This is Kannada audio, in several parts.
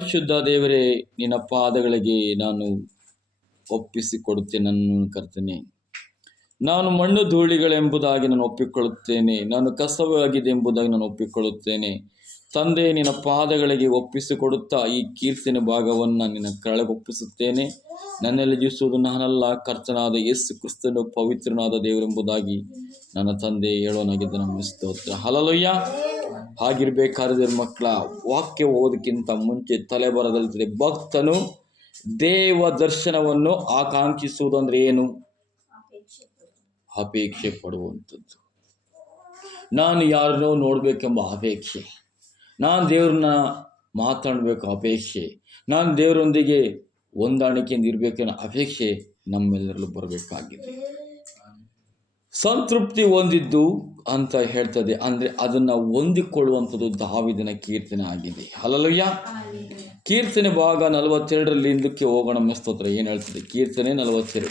ಶುದ್ಧ ದೇವರೇ, ನಿನ್ನ ಪಾದಗಳಿಗೆ ನಾನು ಒಪ್ಪಿಸಿಕೊಡುತ್ತೇನೆ. ನನ್ನ ಕರ್ತನೆ, ನಾನು ಮಣ್ಣು ಧೂಳಿಗಳೆಂಬುದಾಗಿ ನಾನು ಒಪ್ಪಿಕೊಳ್ಳುತ್ತೇನೆ. ನಾನು ಕಸವಾಗಿದೆ ಎಂಬುದಾಗಿ ನಾನು ಒಪ್ಪಿಕೊಳ್ಳುತ್ತೇನೆ. ತಂದೆ, ನಿನ್ನ ಪಾದಗಳಿಗೆ ಒಪ್ಪಿಸಿಕೊಡುತ್ತಾ ಈ ಕೀರ್ತನೆ ಭಾಗವನ್ನು ನಿನ್ನ ಕೆಳಗೆ ಒಪ್ಪಿಸುತ್ತೇನೆ. ನನ್ನಲ್ಲಿ ಜೀವಿಸುವುದು ನಾನಲ್ಲ, ಕರ್ತನಾದ ಯೇಸು ಕ್ರಿಸ್ತನು ಪವಿತ್ರನಾದ ದೇವರೆಂಬುದಾಗಿ ನನ್ನ ತಂದೆ ಹೇಳೋನಾಗಿದ್ದ. ನಮ್ಮ ಸ್ತೋತ್ರ. ಹಲ್ಲೆಲೂಯಾ. ಹಾಗಿರ್ಬೇಕಾದ್ರೆ ಮಕ್ಕಳ, ವಾಕ್ಯ ಓದಕ್ಕಿಂತ ಮುಂಚೆ ತಲೆಬರದಲ್ಲಿದೆ, ಭಕ್ತನು ದೇವ ದರ್ಶನವನ್ನು ಆಕಾಂಕ್ಷಿಸುವುದು ಅಂದರೆ ಏನು? ಅಪೇಕ್ಷೆ ಪಡುವಂಥದ್ದು. ನಾನು ಯಾರನ್ನೋ ನೋಡಬೇಕೆಂಬ ಅಪೇಕ್ಷೆ, ನಾನು ದೇವ್ರನ್ನ ಮಾತಾಡಬೇಕು ಅಪೇಕ್ಷೆ, ನಾನು ದೇವರೊಂದಿಗೆ ಹೊಂದಾಣಿಕೆಯಿಂದ ಇರಬೇಕೆನ್ನೋ ಅಪೇಕ್ಷೆ ನಮ್ಮೆಲ್ಲರಲ್ಲೂ ಬರಬೇಕಾಗಿದೆ. ಸಂತೃಪ್ತಿ ಹೊಂದಿದ್ದು ಅಂತ ಹೇಳ್ತದೆ. ಅಂದರೆ ಅದನ್ನು ಹೊಂದಿಕೊಳ್ಳುವಂಥದ್ದು ದಾವೀದನ ಕೀರ್ತನೆ ಆಗಿದೆ. ಹಲ್ಲೆಲೂಯಾ. ಕೀರ್ತನೆ ಭಾಗ 42ರಲ್ಲಿ ಹಿಂದಕ್ಕೆ ಹೋಗೋಣ. ಸ್ತೋತ್ರ. ಏನು ಹೇಳ್ತದೆ? ಕೀರ್ತನೆ 42.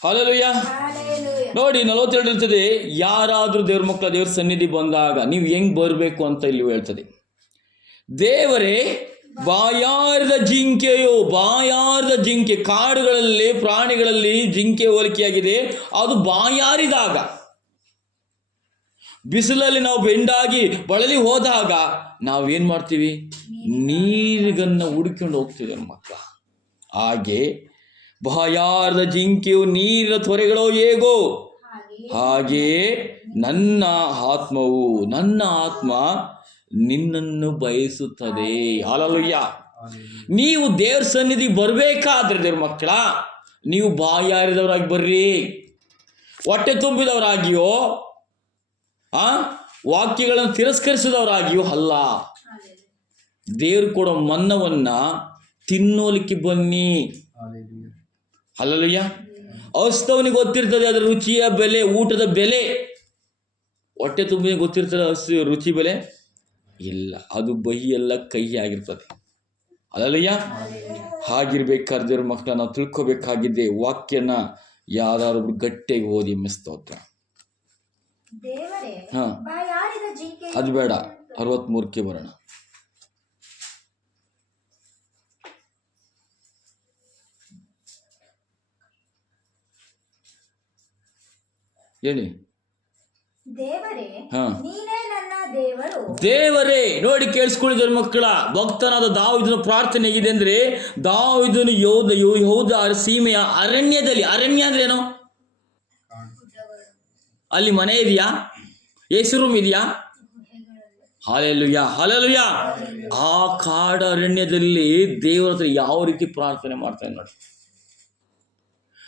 ಹಲ್ಲೆಲೂಯಾ. ನೋಡಿ, 42 ಹೇಳ್ತದೆ, ಯಾರಾದರೂ ದೇವ್ರ ಮಕ್ಕಳ ದೇವ್ರ ಸನ್ನಿಧಿ ಬಂದಾಗ ನೀವು ಹೆಂಗ್ ಬರಬೇಕು ಅಂತ ಇಲ್ಲಿ ಹೇಳ್ತದೆ. ದೇವರೇ ಬಾಯಾರದ ಜಿಂಕೆಯೋ, ಬಾಯಾರದ ಜಿಂಕೆ, ಕಾಡುಗಳಲ್ಲಿ ಪ್ರಾಣಿಗಳಲ್ಲಿ ಜಿಂಕೆ ಹೋಲಿಕೆಯಾಗಿದೆ. ಅದು ಬಾಯಾರಿದಾಗ, ಬಿಸಿಲಲ್ಲಿ ನಾವು ಬೆಂಡಾಗಿ ಬಳಲಿ ಹೋದಾಗ ನಾವೇನು ಮಾಡ್ತೀವಿ? ನೀರಿಗನ್ನು ಹುಡುಕೊಂಡು ಹೋಗ್ತೀವಿ ಮಕ್ಕಳ. ಹಾಗೆ ಬಾಯಾರದ ಜಿಂಕೆಯು ನೀರಿನ ತೊರೆಗಳೋ ಹೇಗೋ, ಹಾಗೆಯೇ ನನ್ನ ಆತ್ಮವು, ನನ್ನ ಆತ್ಮ ನಿನ್ನನ್ನು ಬಯಸುತ್ತದೆ. ಹಲ್ಲೆಲೂಯಾ. ನೀವು ದೇವ್ರ ಸನ್ನಿಧಿ ಬರಬೇಕಾದ್ರೆ ದೇವ್ರ ಮಕ್ಕಳ, ನೀವು ಬಾಯಾರಿದವರಾಗಿ ಬರ್ರಿ, ಹೊಟ್ಟೆ ತುಂಬಿದವರಾಗಿಯೋ ವಾಕ್ಯಗಳನ್ನು ತಿರಸ್ಕರಿಸಿದವರಾಗಿಯೋ ಅಲ್ಲ. ದೇವ್ರು ಕೊಡೋ ಮನ್ನವನ್ನ ತಿನ್ನೋಲಿಕ್ಕೆ ಬನ್ನಿ. ಹಲ್ಲೆಲೂಯಾ. ಹಸ್ತವನಿಗೆ ಗೊತ್ತಿರ್ತದೆ ಅದರ ರುಚಿಯ ಬೆಲೆ, ಊಟದ ಬೆಲೆ. ಹೊಟ್ಟೆ ತುಂಬಿದ ಗೊತ್ತಿರ್ತದೆ ರುಚಿ ಬೆಲೆ ಇಲ್ಲ, ಅದು ಬಹಿ ಎಲ್ಲ ಕೈ ಆಗಿರ್ತದೆ. ಹಲ್ಲೆಲೂಯಾ. ಹಾಗಿರ್ಬೇಕಾದ್ರೆ ಮಕ್ಕಳ ನಾವು ತಿಳ್ಕೊಬೇಕಾಗಿದೆ. ವಾಕ್ಯನ ಯಾರು ಗಟ್ಟಿಯಾಗಿ ಓದಿ. ಸ್ತೋತ್ರ. ಅದು ಬೇಡ, 63ಕ್ಕೆ ಬರೋಣ. ಹೇಳಿ. ದೇವರೇ, ನೋಡಿ ಕೇಳಿಸ್ಕೊಳ್ಳಿ ಮಕ್ಕಳ, ಭಕ್ತನಾದ ದಾವೀದನ ಪ್ರಾರ್ಥನೆ ಹೇಗಿದೆ ಅಂದ್ರೆ, ದಾವೀದನು ಯೆಹೂದ ಸೀಮೆಯ ಅರಣ್ಯದಲ್ಲಿ, ಅರಣ್ಯ ಅಂದ್ರೆ ಏನು? ಅಲ್ಲಿ ಮನೆ ಇದೆಯಾ? ಎಸಿ ರೂಮ್ ಇದೆಯಾ? Hallelujah, hallelujah. ಆ ಕಾಡ ಅರಣ್ಯದಲ್ಲಿ ದೇವರ ಹತ್ರ ಯಾವ ರೀತಿ ಪ್ರಾರ್ಥನೆ ಮಾಡ್ತಾನೆ ನೋಡಿ.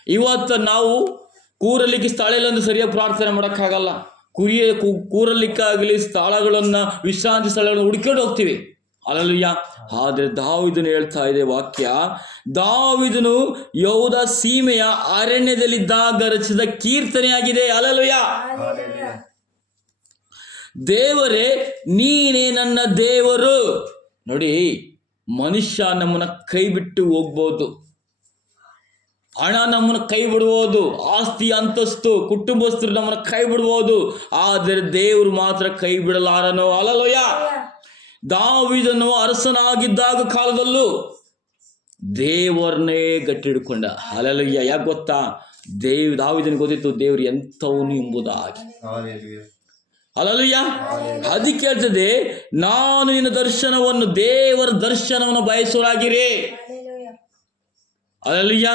ಇವತ್ತು ನಾವು ಕೂರಲಿಕ್ಕೆ ಸ್ಥಳ ಇಲ್ಲ ಅಂದ್ರೆ ಸರಿಯಾಗಿ ಪ್ರಾರ್ಥನೆ ಮಾಡೋಕ್ಕಾಗಲ್ಲ. ಕೂರಲಿಕ್ಕಾಗಲಿ ಸ್ಥಳಗಳನ್ನ, ವಿಶ್ರಾಂತಿ ಸ್ಥಳಗಳನ್ನು ಹುಡ್ಕೊಂಡು ಹೋಗ್ತೀವಿ. ಹಲ್ಲೆಲೂಯಾ. ಆದರೆ ದಾವೀದನು ಹೇಳ್ತಾ ಇದೆ ವಾಕ್ಯ, ದಾವೀದನು ಯೆಹೂದ ಸೀಮೆಯ ಅರಣ್ಯದಲ್ಲಿದ್ದಾಗ ರಚಿಸಿದ ಕೀರ್ತನೆಯಾಗಿದೆ. ಹಲ್ಲೆಲೂಯಾ. ದೇವರೇ, ನೀನೇ ನನ್ನ ದೇವರು. ನೋಡಿ, ಮನುಷ್ಯ ನಮ್ಮನ್ನ ಕೈ ಬಿಟ್ಟು ಹೋಗ್ಬೋದು, ಹಣ ನಮ್ಮನ್ನು ಕೈ ಬಿಡ್ಬೋದು, ಆಸ್ತಿ ಅಂತಸ್ತು ಕುಟುಂಬಸ್ಥರು ನಮ್ಮನ್ನು ಕೈ ಬಿಡ್ಬೋದು, ಆದರೆ ದೇವರು ಮಾತ್ರ ಕೈ ಬಿಡಲಾರನು. ಹಲ್ಲೆಲೂಯಾ. ದಾವೀದನು ಅರಸನಾಗಿದ್ದಾಗ ಕಾಲದಲ್ಲೂ ದೇವರನ್ನೇ ಗಟ್ಟಿ ಹಿಡ್ಕೊಂಡ. ಹಲ್ಲೆಲೂಯಾ. ಯಾಕೆ ಗೊತ್ತಾ? ದಾವೀದನಿಗೆ ಗೊತ್ತಿತ್ತು ದೇವರು ಎಂಥವನು ಎಂಬುದಾಗಿ. ಹಲ್ಲೆಲೂಯಾ. ಅದಕ್ಕೆ ಹೇಳ್ತದೆ, ನಾನು ನಿನ್ನ ದರ್ಶನವನ್ನು, ದೇವರ ದರ್ಶನವನ್ನು ಬಯಸುವರಾಗಿರಿ. ಹಲ್ಲೆಲೂಯಾ.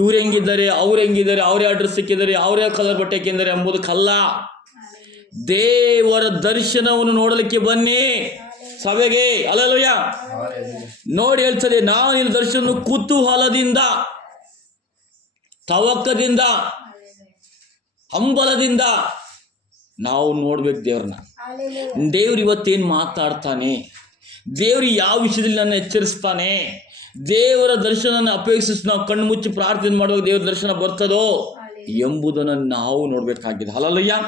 ಇವ್ರು ಹೆಂಗಿದ್ದಾರೆ, ಅವ್ರು ಹೆಂಗಿದ್ದಾರೆ, ಅವರೇ ಅಡ್ರೆಸ್ ಸಿಕ್ಕಿದ್ದಾರೆ, ಅವರೇ ಕಲರ್ ಬಟ್ಟೆ ಹಾಕಿದ್ದಾರೆ ಎಂಬುದಕ್ಕಲ್ಲ. ದೇವರ ದರ್ಶನವನ್ನು ನೋಡಲಿಕ್ಕೆ ಬನ್ನಿ ಸಭೆಗೆ. ಹಲ್ಲೆಲೂಯಾ. ನೋಡಿ ಹೇಳ್ತದೆ, ನಾನು ನಿನ್ನ ದರ್ಶನ ಕುತೂಹಲದಿಂದ, ತವಕದಿಂದ, ಹಂಬಲದಿಂದ ನಾವು ನೋಡ್ಬೇಕು ದೇವ್ರನ್ನ. ದೇವ್ರು ಇವತ್ತೇನು ಮಾತಾಡ್ತಾನೆ, ದೇವ್ರು ಯಾವ ವಿಷಯದಲ್ಲಿ ನನ್ನ ಎಚ್ಚರಿಸ್ತಾನೆ, ದೇವರ ದರ್ಶನ ಅಪೇಕ್ಷಿಸಿ ನಾವು ಕಣ್ಣು ಮುಚ್ಚಿ ಪ್ರಾರ್ಥನೆ ಮಾಡುವಾಗ ದೇವರ ದರ್ಶನ ಬರ್ತದೋ ಎಂಬುದನ್ನು ನಾವು ನೋಡ್ಬೇಕಾಗಿದೆ. ಹಲ್ಲೆಲೂಯಾ.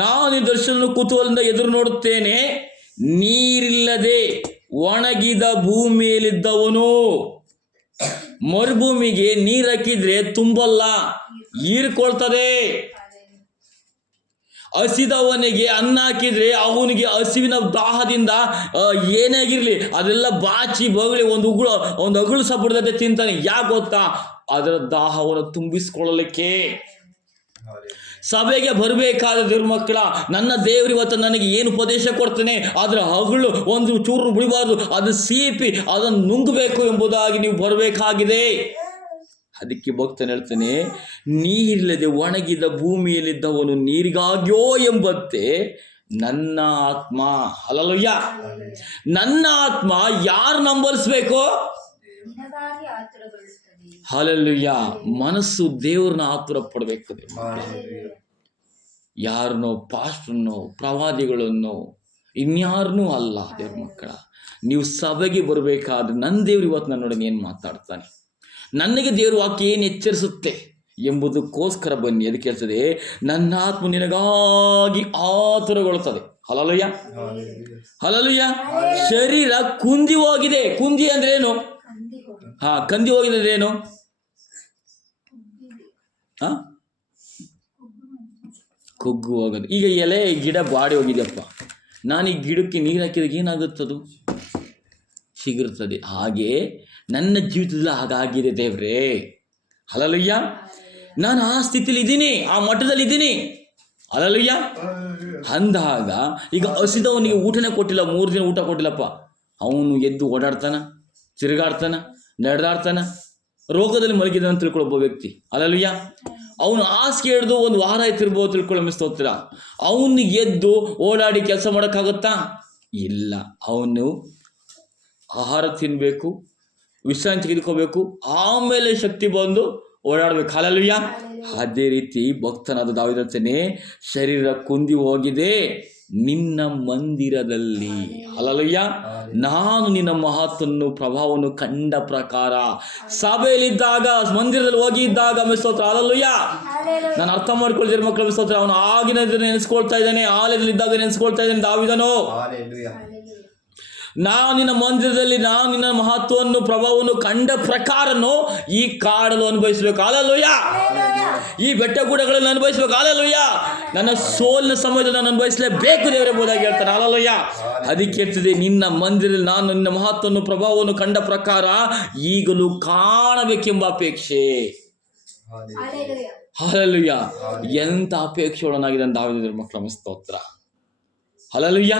ನಾನು ಈ ದರ್ಶನ ಕುತೂಹಲದಿಂದ ಎದುರು ನೋಡುತ್ತೇನೆ. ನೀರಿಲ್ಲದೆ ಒಣಗಿದ ಭೂಮಿಯಲ್ಲಿದ್ದವನು ಮರುಭೂಮಿಗೆ ನೀರು ಹಾಕಿದ್ರೆ ತುಂಬಲ್ಲ, ಹೀರ್ಕೊಳ್ತದೆ. ಹಸಿದವನಿಗೆ ಅನ್ನ ಹಾಕಿದ್ರೆ ಅವನಿಗೆ ಹಸಿವಿನ ದಾಹದಿಂದ ಏನೇ ಆಗಿರ್ಲಿ ಅದೆಲ್ಲ ಬಾಚಿ ಬಗಳಿ ಒಂದು ಅಗುಳು ಸಪುಡದಂತೆ ತಿಂತಾನೆ. ಯಾಕೆ ಗೊತ್ತಾ? ಅದರ ದಾಹವನ್ನು ತುಂಬಿಸ್ಕೊಳ್ಳಲಿಕ್ಕೆ. ಸಭೆಗೆ ಬರಬೇಕಾದ ದೇವ್ರ ಮಕ್ಕಳ, ನನ್ನ ದೇವ್ರು ಇವತ್ತು ನನಗೆ ಏನು ಉಪದೇಶ ಕೊಡ್ತಾನೆ ಅದರ ಹಗಳು ಒಂದು ಚೂರು ಬಿಡಬಾರ್ದು, ಅದು ಸೀಪಿ ಅದನ್ನು ನುಂಗಬೇಕು ಎಂಬುದಾಗಿ ನೀವು ಬರಬೇಕಾಗಿದೆ. ಅದಕ್ಕೆ ಭಕ್ತನು ಹೇಳ್ತಾನೆ, ನೀರಿಲ್ಲದೆ ಒಣಗಿದ ಭೂಮಿಯಲ್ಲಿದ್ದವನು ನೀರಿಗಾಗ್ಯೋ ಎಂಬಂತೆ ನನ್ನ ಆತ್ಮ, ಹಲ್ಲೆಲೂಯಾ, ನನ್ನ ಆತ್ಮ ಯಾರು ನಂಬಲಿಸ್ಬೇಕು? ಹಲ್ಲೆಲೂಯಾ. ಮನಸ್ಸು ದೇವ್ರನ್ನ ಆತುರ ಪಡಬೇಕು. ಯಾರನ್ನೋ ಪಾಸ್ಟರ್ನೋ ಪ್ರವಾದಿಗಳನ್ನೋ ಇನ್ಯಾರನ್ನೂ ಅಲ್ಲ ದೇವ್ರ ಮಕ್ಕಳ. ನೀವು ಸಭೆಗೆ ಬರಬೇಕಾದ್ರೆ ನನ್ನ ದೇವ್ರು ಇವತ್ತು ನನ್ನೊಡನೆ ಏನು ಮಾತಾಡ್ತಾನೆ, ನನಗೆ ದೇವ್ರ ವಾಕ್ಯ ಏನು ಎಚ್ಚರಿಸುತ್ತೆ ಎಂಬುದಕ್ಕೋಸ್ಕರ ಬನ್ನಿ. ಅದಕ್ಕೆ ಹೇಳ್ತದೆ, ನನ್ನ ಆತ್ಮ ನಿನಗಾಗಿ ಆತುರಗೊಳ್ಳುತ್ತದೆ. Hallelujah, hallelujah. ಶರೀರ ಕುಂದಿ ಹೋಗಿದೆ. ಕುಂದಿ ಅಂದ್ರೆ ಏನು? ಕಂದಿ ಹೋಗಿದೆ ಅಂದ್ರೆ ಏನು? ಕುಗ್ಗು ಹೋಗೋದು. ಈಗ ಎಲೆ ಗಿಡ ಬಾಡಿ ಹೋಗಿದೆಯಪ್ಪ, ನಾನು ಈ ಗಿಡಕ್ಕೆ ನೀರು ಹಾಕಿದಾಗ ಏನಾಗುತ್ತದು? ಚಿಗುರ್ತದೆ. ಹಾಗೆ ನನ್ನ ಜೀವಿತದಲ್ಲಿ ಹಾಗಾಗಿದೆ ದೇವ್ರೇ. ಹಲ್ಲೆಲೂಯಾ. ನಾನು ಆ ಸ್ಥಿತಿಲಿ ಇದ್ದೀನಿ, ಆ ಮಟ್ಟದಲ್ಲಿ ಇದ್ದೀನಿ. ಹಲ್ಲೆಲೂಯಾ. ಅಂದಾಗ ಈಗ ಹಸಿದವನಿಗೆ ಊಟನೇ ಕೊಟ್ಟಿಲ್ಲ, 3 ದಿನ ಊಟ ಕೊಟ್ಟಿಲ್ಲಪ್ಪ, ಅವನು ಎದ್ದು ಓಡಾಡ್ತಾನ, ತಿರುಗಾಡ್ತಾನ, ನಡೆದಾಡ್ತಾನ, ರೋಗದಲ್ಲಿ ಮಲಗಿದ ಅಂತ ತಿಳ್ಕೊಳ್ಳೋ ಒಬ್ಬ ವ್ಯಕ್ತಿ. ಹಲ್ಲೆಲೂಯಾ. ಅವನು ಹಾಸಿಗೆ ಹಿಡಿದು 1 ವಾರ ಆಯ್ತಿರ್ಬೋದು ತಿಳ್ಕೊಳ್ಳೋ ಮಿಸ್ತೋಗ್ತೀರ. ಅವನು ಎದ್ದು ಓಡಾಡಿ ಕೆಲಸ ಮಾಡೋಕ್ಕಾಗುತ್ತಾ? ಇಲ್ಲ. ಅವನು ಆಹಾರ ತಿನ್ನಬೇಕು, ವಿಶ್ರಾಂತಿ ತೆಗೆದುಕೋಬೇಕು, ಆಮೇಲೆ ಶಕ್ತಿ ಬಂದು ಓಡಾಡಬೇಕು. ಹಲ್ಲೆಲೂಯಾ. ಅದೇ ರೀತಿ ಭಕ್ತನಾದ ದಾವೀದ ಹೇಳ್ತಾನೆ, ಶರೀರ ಕುಂದಿ ಹೋಗಿದೆ ನಿನ್ನ ಮಂದಿರದಲ್ಲಿ. ಹಲ್ಲೆಲೂಯಾ. ನಾನು ನಿನ್ನ ಮಹತ್ವವನ್ನು ಪ್ರಭಾವವನ್ನು ಕಂಡ ಪ್ರಕಾರ. ಸಭೆಯಲ್ಲಿದ್ದಾಗ, ಮಂದಿರದಲ್ಲಿ ಹೋಗಿದ್ದಾಗ ಮಿಸ್ತೋತ್ರ. ಹಲ್ಲೆಲೂಯಾ. ನಾನು ಅರ್ಥ ಮಾಡ್ಕೊಳ್ತೀರಿ ಮಕ್ಕಳು ಮಿಸ್ತೋತ್ರ. ಅವನು ಆಗಿನ ನೆನೆಸ್ಕೊಳ್ತಾ ಇದ್ದಾನೆ, ಆಲಯದಲ್ಲಿದ್ದಾಗ ನೆನೆಸ್ಕೊಳ್ತಾ ಇದ್ದಾನೆ ದಾವೀದನು. ನಾನು ನಿನ್ನ ಮಂದಿರದಲ್ಲಿ ನಾನು ನಿನ್ನ ಮಹತ್ವವನ್ನು ಪ್ರಭಾವವನ್ನು ಕಂಡ ಪ್ರಕಾರನು ಈ ಕಾಡಲು ಅನುಭವಿಸಬೇಕು. ಹಲ್ಲೆಲೂಯಾ. ಈ ಬೆಟ್ಟ ಗುಡ್ಡಗಳನ್ನು ಅನುಭವಿಸಬೇಕು. ಹಲ್ಲೆಲೂಯಾ. ನನ್ನ ಸೋಲಿನ ಸಮಯದಲ್ಲಿ ನಾನು ಅನುಭವಿಸಲೇಬೇಕು ದೇವರೇ ಎಂಬುದಾಗಿ ಹೇಳ್ತಾನೆ. ಹಲ್ಲೆಲೂಯಾ. ಅದಕ್ಕೆ ಹೇಳ್ತದೆ, ನಿನ್ನ ಮಂದಿರದಲ್ಲಿ ನಾನು ನಿನ್ನ ಮಹತ್ವವನ್ನು ಪ್ರಭಾವವನ್ನು ಕಂಡ ಪ್ರಕಾರ ಈಗಲೂ ಕಾಣಬೇಕೆಂಬ ಅಪೇಕ್ಷೆ. ಹಲ್ಲೆಲೂಯಾ. ಎಂಥ ಅಪೇಕ್ಷೆ ಒಳನಾಗಿದೆ ದಾವೀದನ ಮಕ್ಕಳ ಸ್ತೋತ್ರ. ಹಲ್ಲೆಲೂಯಾ.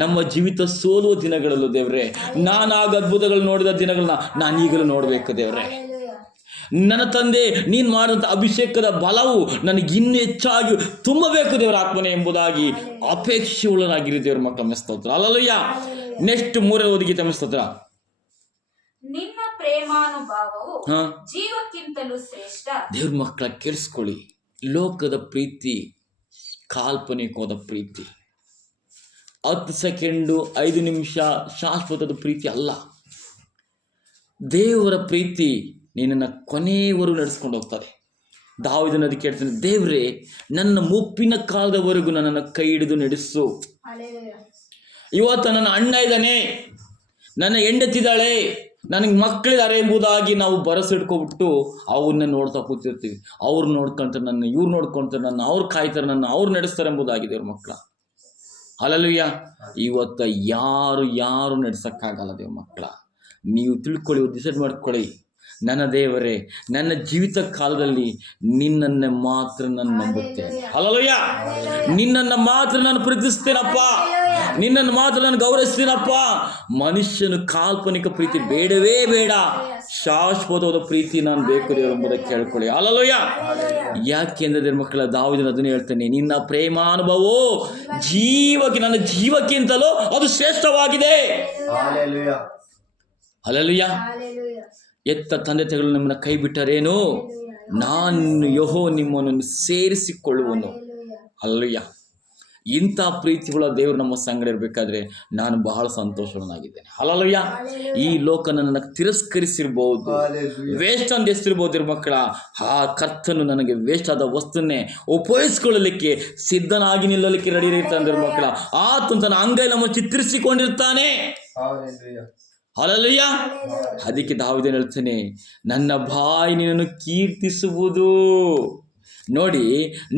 ನಮ್ಮ ಜೀವಿತ ಸೋಲುವ ದಿನಗಳಲ್ಲೂ ದೇವ್ರೆ, ನಾನಾಗ ಅದ್ಭುತಗಳು ನೋಡಿದ ದಿನಗಳನ್ನ ನಾನು ಈಗಲೂ ನೋಡಬೇಕು ದೇವ್ರೆ. ನನ್ನ ತಂದೆ, ನೀನು ಮಾಡಿದಂಥ ಅಭಿಷೇಕದ ಬಲವು ನನಗಿನ್ನೂ ಹೆಚ್ಚಾಗಿ ತುಂಬಬೇಕು ದೇವರ ಆತ್ಮನೆ ಎಂಬುದಾಗಿ ಅಪೇಕ್ಷೆ ಉಳ್ಳನಾಗಿರಿ ದೇವ್ರ ಮಕ್ಕಳ ಸ್ತೋತ್ರ. ಹಲ್ಲೆಲೂಯಾ. ನೆಕ್ಸ್ಟ್ 3ನೇ ಓದಿಗೆ ಸ್ತೋತ್ರ. ನಿನ್ನ ಪ್ರೇಮಾನುಭಾವವು ಜೀವಕ್ಕಿಂತಲೂ ಶ್ರೇಷ್ಠ. ದೇವ್ರ ಮಕ್ಕಳ ಕೇಳಿಸ್ಕೊಳ್ಳಿ, ಲೋಕದ ಪ್ರೀತಿ ಕಾಲ್ಪನಿಕವಾದ ಪ್ರೀತಿ, 10 ಸೆಕೆಂಡು 5 ನಿಮಿಷ ಶಾಶ್ವತದ ಪ್ರೀತಿ ಅಲ್ಲ. ದೇವರ ಪ್ರೀತಿ ನಿನ್ನನ್ನು ಕೊನೆಯವರೆಗೂ ನಡೆಸ್ಕೊಂಡು ಹೋಗ್ತದೆ. ದಾವೀದನು ಅದಕ್ಕೆ ಹೇಳ್ತಾನೆ, ದೇವ್ರೇ ನನ್ನ ಮುಪ್ಪಿನ ಕಾಲದವರೆಗೂ ನನ್ನನ್ನು ಕೈ ಹಿಡಿದು ನಡೆಸು. ಇವತ್ತು ನನ್ನ ಅಣ್ಣ ಇದ್ದಾನೆ, ನನ್ನ ಹೆಂಡತಿದ್ದಾಳೆ, ನನಗೆ ಮಕ್ಕಳಿದ್ದಾರೆ ಎಂಬುದಾಗಿ ನಾವು ಭರವಸೆ ಇಟ್ಕೊಬಿಟ್ಟು ಅವನ್ನ ನೋಡ್ತಾ ಕೂತಿರ್ತೀವಿ. ಅವ್ರು ನೋಡ್ಕೊಂತಾರೆ ನನ್ನ, ಇವ್ರು ನೋಡ್ಕೊಳ್ತಾರೆ ನನ್ನ, ಅವ್ರು ಕಾಯ್ತಾರೆ ನನ್ನ, ಅವ್ರು ನಡೆಸ್ತಾರೆ ಎಂಬುದಾಗಿದೆ ಅವ್ರ ಮಕ್ಕಳ. ಹಲ್ಲೆಲೂಯಾ. ಇವತ್ತು ಯಾರು ನಡೆಸೋಕ್ಕಾಗಲ್ಲ ದೇವ್ರ ಮಕ್ಕಳ. ನೀವು ತಿಳ್ಕೊಳ್ಳಿ, ಡಿಸೈಡ್ ಮಾಡ್ಕೊಳ್ಳಿ, ನನ್ನ ದೇವರೇ ನನ್ನ ಜೀವಿತ ಕಾಲದಲ್ಲಿ ನಿನ್ನನ್ನೇ ಮಾತ್ರ ನಾನು ನಂಬುತ್ತೇನೆ. ಹಲ್ಲೆಲೂಯಾ. ನಿನ್ನನ್ನು ಮಾತ್ರ ನಾನು ಪ್ರೀತಿಸ್ತೇನಪ್ಪ, ನಿನ್ನನ್ನು ಮಾತ್ರ ನಾನು ಗೌರವಿಸ್ತೀನಪ್ಪ. ಮನುಷ್ಯನು ಕಾಲ್ಪನಿಕ ಪ್ರೀತಿ ಬೇಡವೇ ಬೇಡ, ಶಾಶ್ವತವಾದ ಪ್ರೀತಿ ನಾನು ಬೇಕು ದೇವರು ಎಂಬುದಕ್ಕೆ ಕೇಳ್ಕೊಳ್ಳಿ. ಹಲ್ಲೆಲೂಯಾ. ಯಾಕೆಂದ್ರೆ ದೇವ್ರ ಮಕ್ಕಳ, ದಾವೀದನು ಅದನ್ನೇ ಹೇಳ್ತಾನೆ, ನಿನ್ನ ಪ್ರೇಮಾನುಭವವು ನನ್ನ ಜೀವಕ್ಕಿಂತಲೂ ಅದು ಶ್ರೇಷ್ಠವಾಗಿದೆ. ಹಲ್ಲೆಲೂಯಾ. ಎತ್ತ ತಂದೆ ತಾಯಿಗಳು ನಮ್ಮನ್ನು ಕೈ ಬಿಟ್ಟರೇನು, ನಾನು ಯೆಹೋವ ನಿಮ್ಮನ್ನು ಸೇರಿಸಿಕೊಳ್ಳುವನು. ಹಲ್ಲೆಲೂಯಾ. ಇಂಥ ಪ್ರೀತಿಗಳ ದೇವರು ನಮ್ಮ ಸಂಗಡ ಇರಬೇಕಾದ್ರೆ ನಾನು ಬಹಳ ಸಂತೋಷವನ್ನಾಗಿದ್ದೇನೆ. ಹಲ್ಲೆಲೂಯಾ. ಈ ಲೋಕ ನನ್ನನ್ನು ತಿರಸ್ಕರಿಸಿರ್ಬೋದು, ವೇಸ್ಟ್ ಅಂತ ಹೆಸರಿರ್ಬೋದು ಮಕ್ಕಳ. ಆ ಕರ್ತನು ನನಗೆ ವೇಸ್ಟ್ ಆದ ವಸ್ತುನ್ನೇ ಉಪಯೋಗಿಸ್ಕೊಳ್ಳಲಿಕ್ಕೆ ಸಿದ್ಧನಾಗಿ ನಿಲ್ಲಲಿಕ್ಕೆ ರೆಡಿ ಇರ್ತಾನೆ ಮಕ್ಕಳ. ಆತನು ತನ್ನ ಅಂಗೈ ನಮ್ಮ ಚಿತ್ರಿಸಿಕೊಂಡಿರ್ತಾನೆ. ಹಲ್ಲೆಲೂಯ. ಅದಕ್ಕೆ ದಾವೀದನು ಹೇಳ್ತಾನೆ, ನನ್ನ ಬಾಯಿ ನಿನ್ನನ್ನು ಕೀರ್ತಿಸುವುದು. ನೋಡಿ,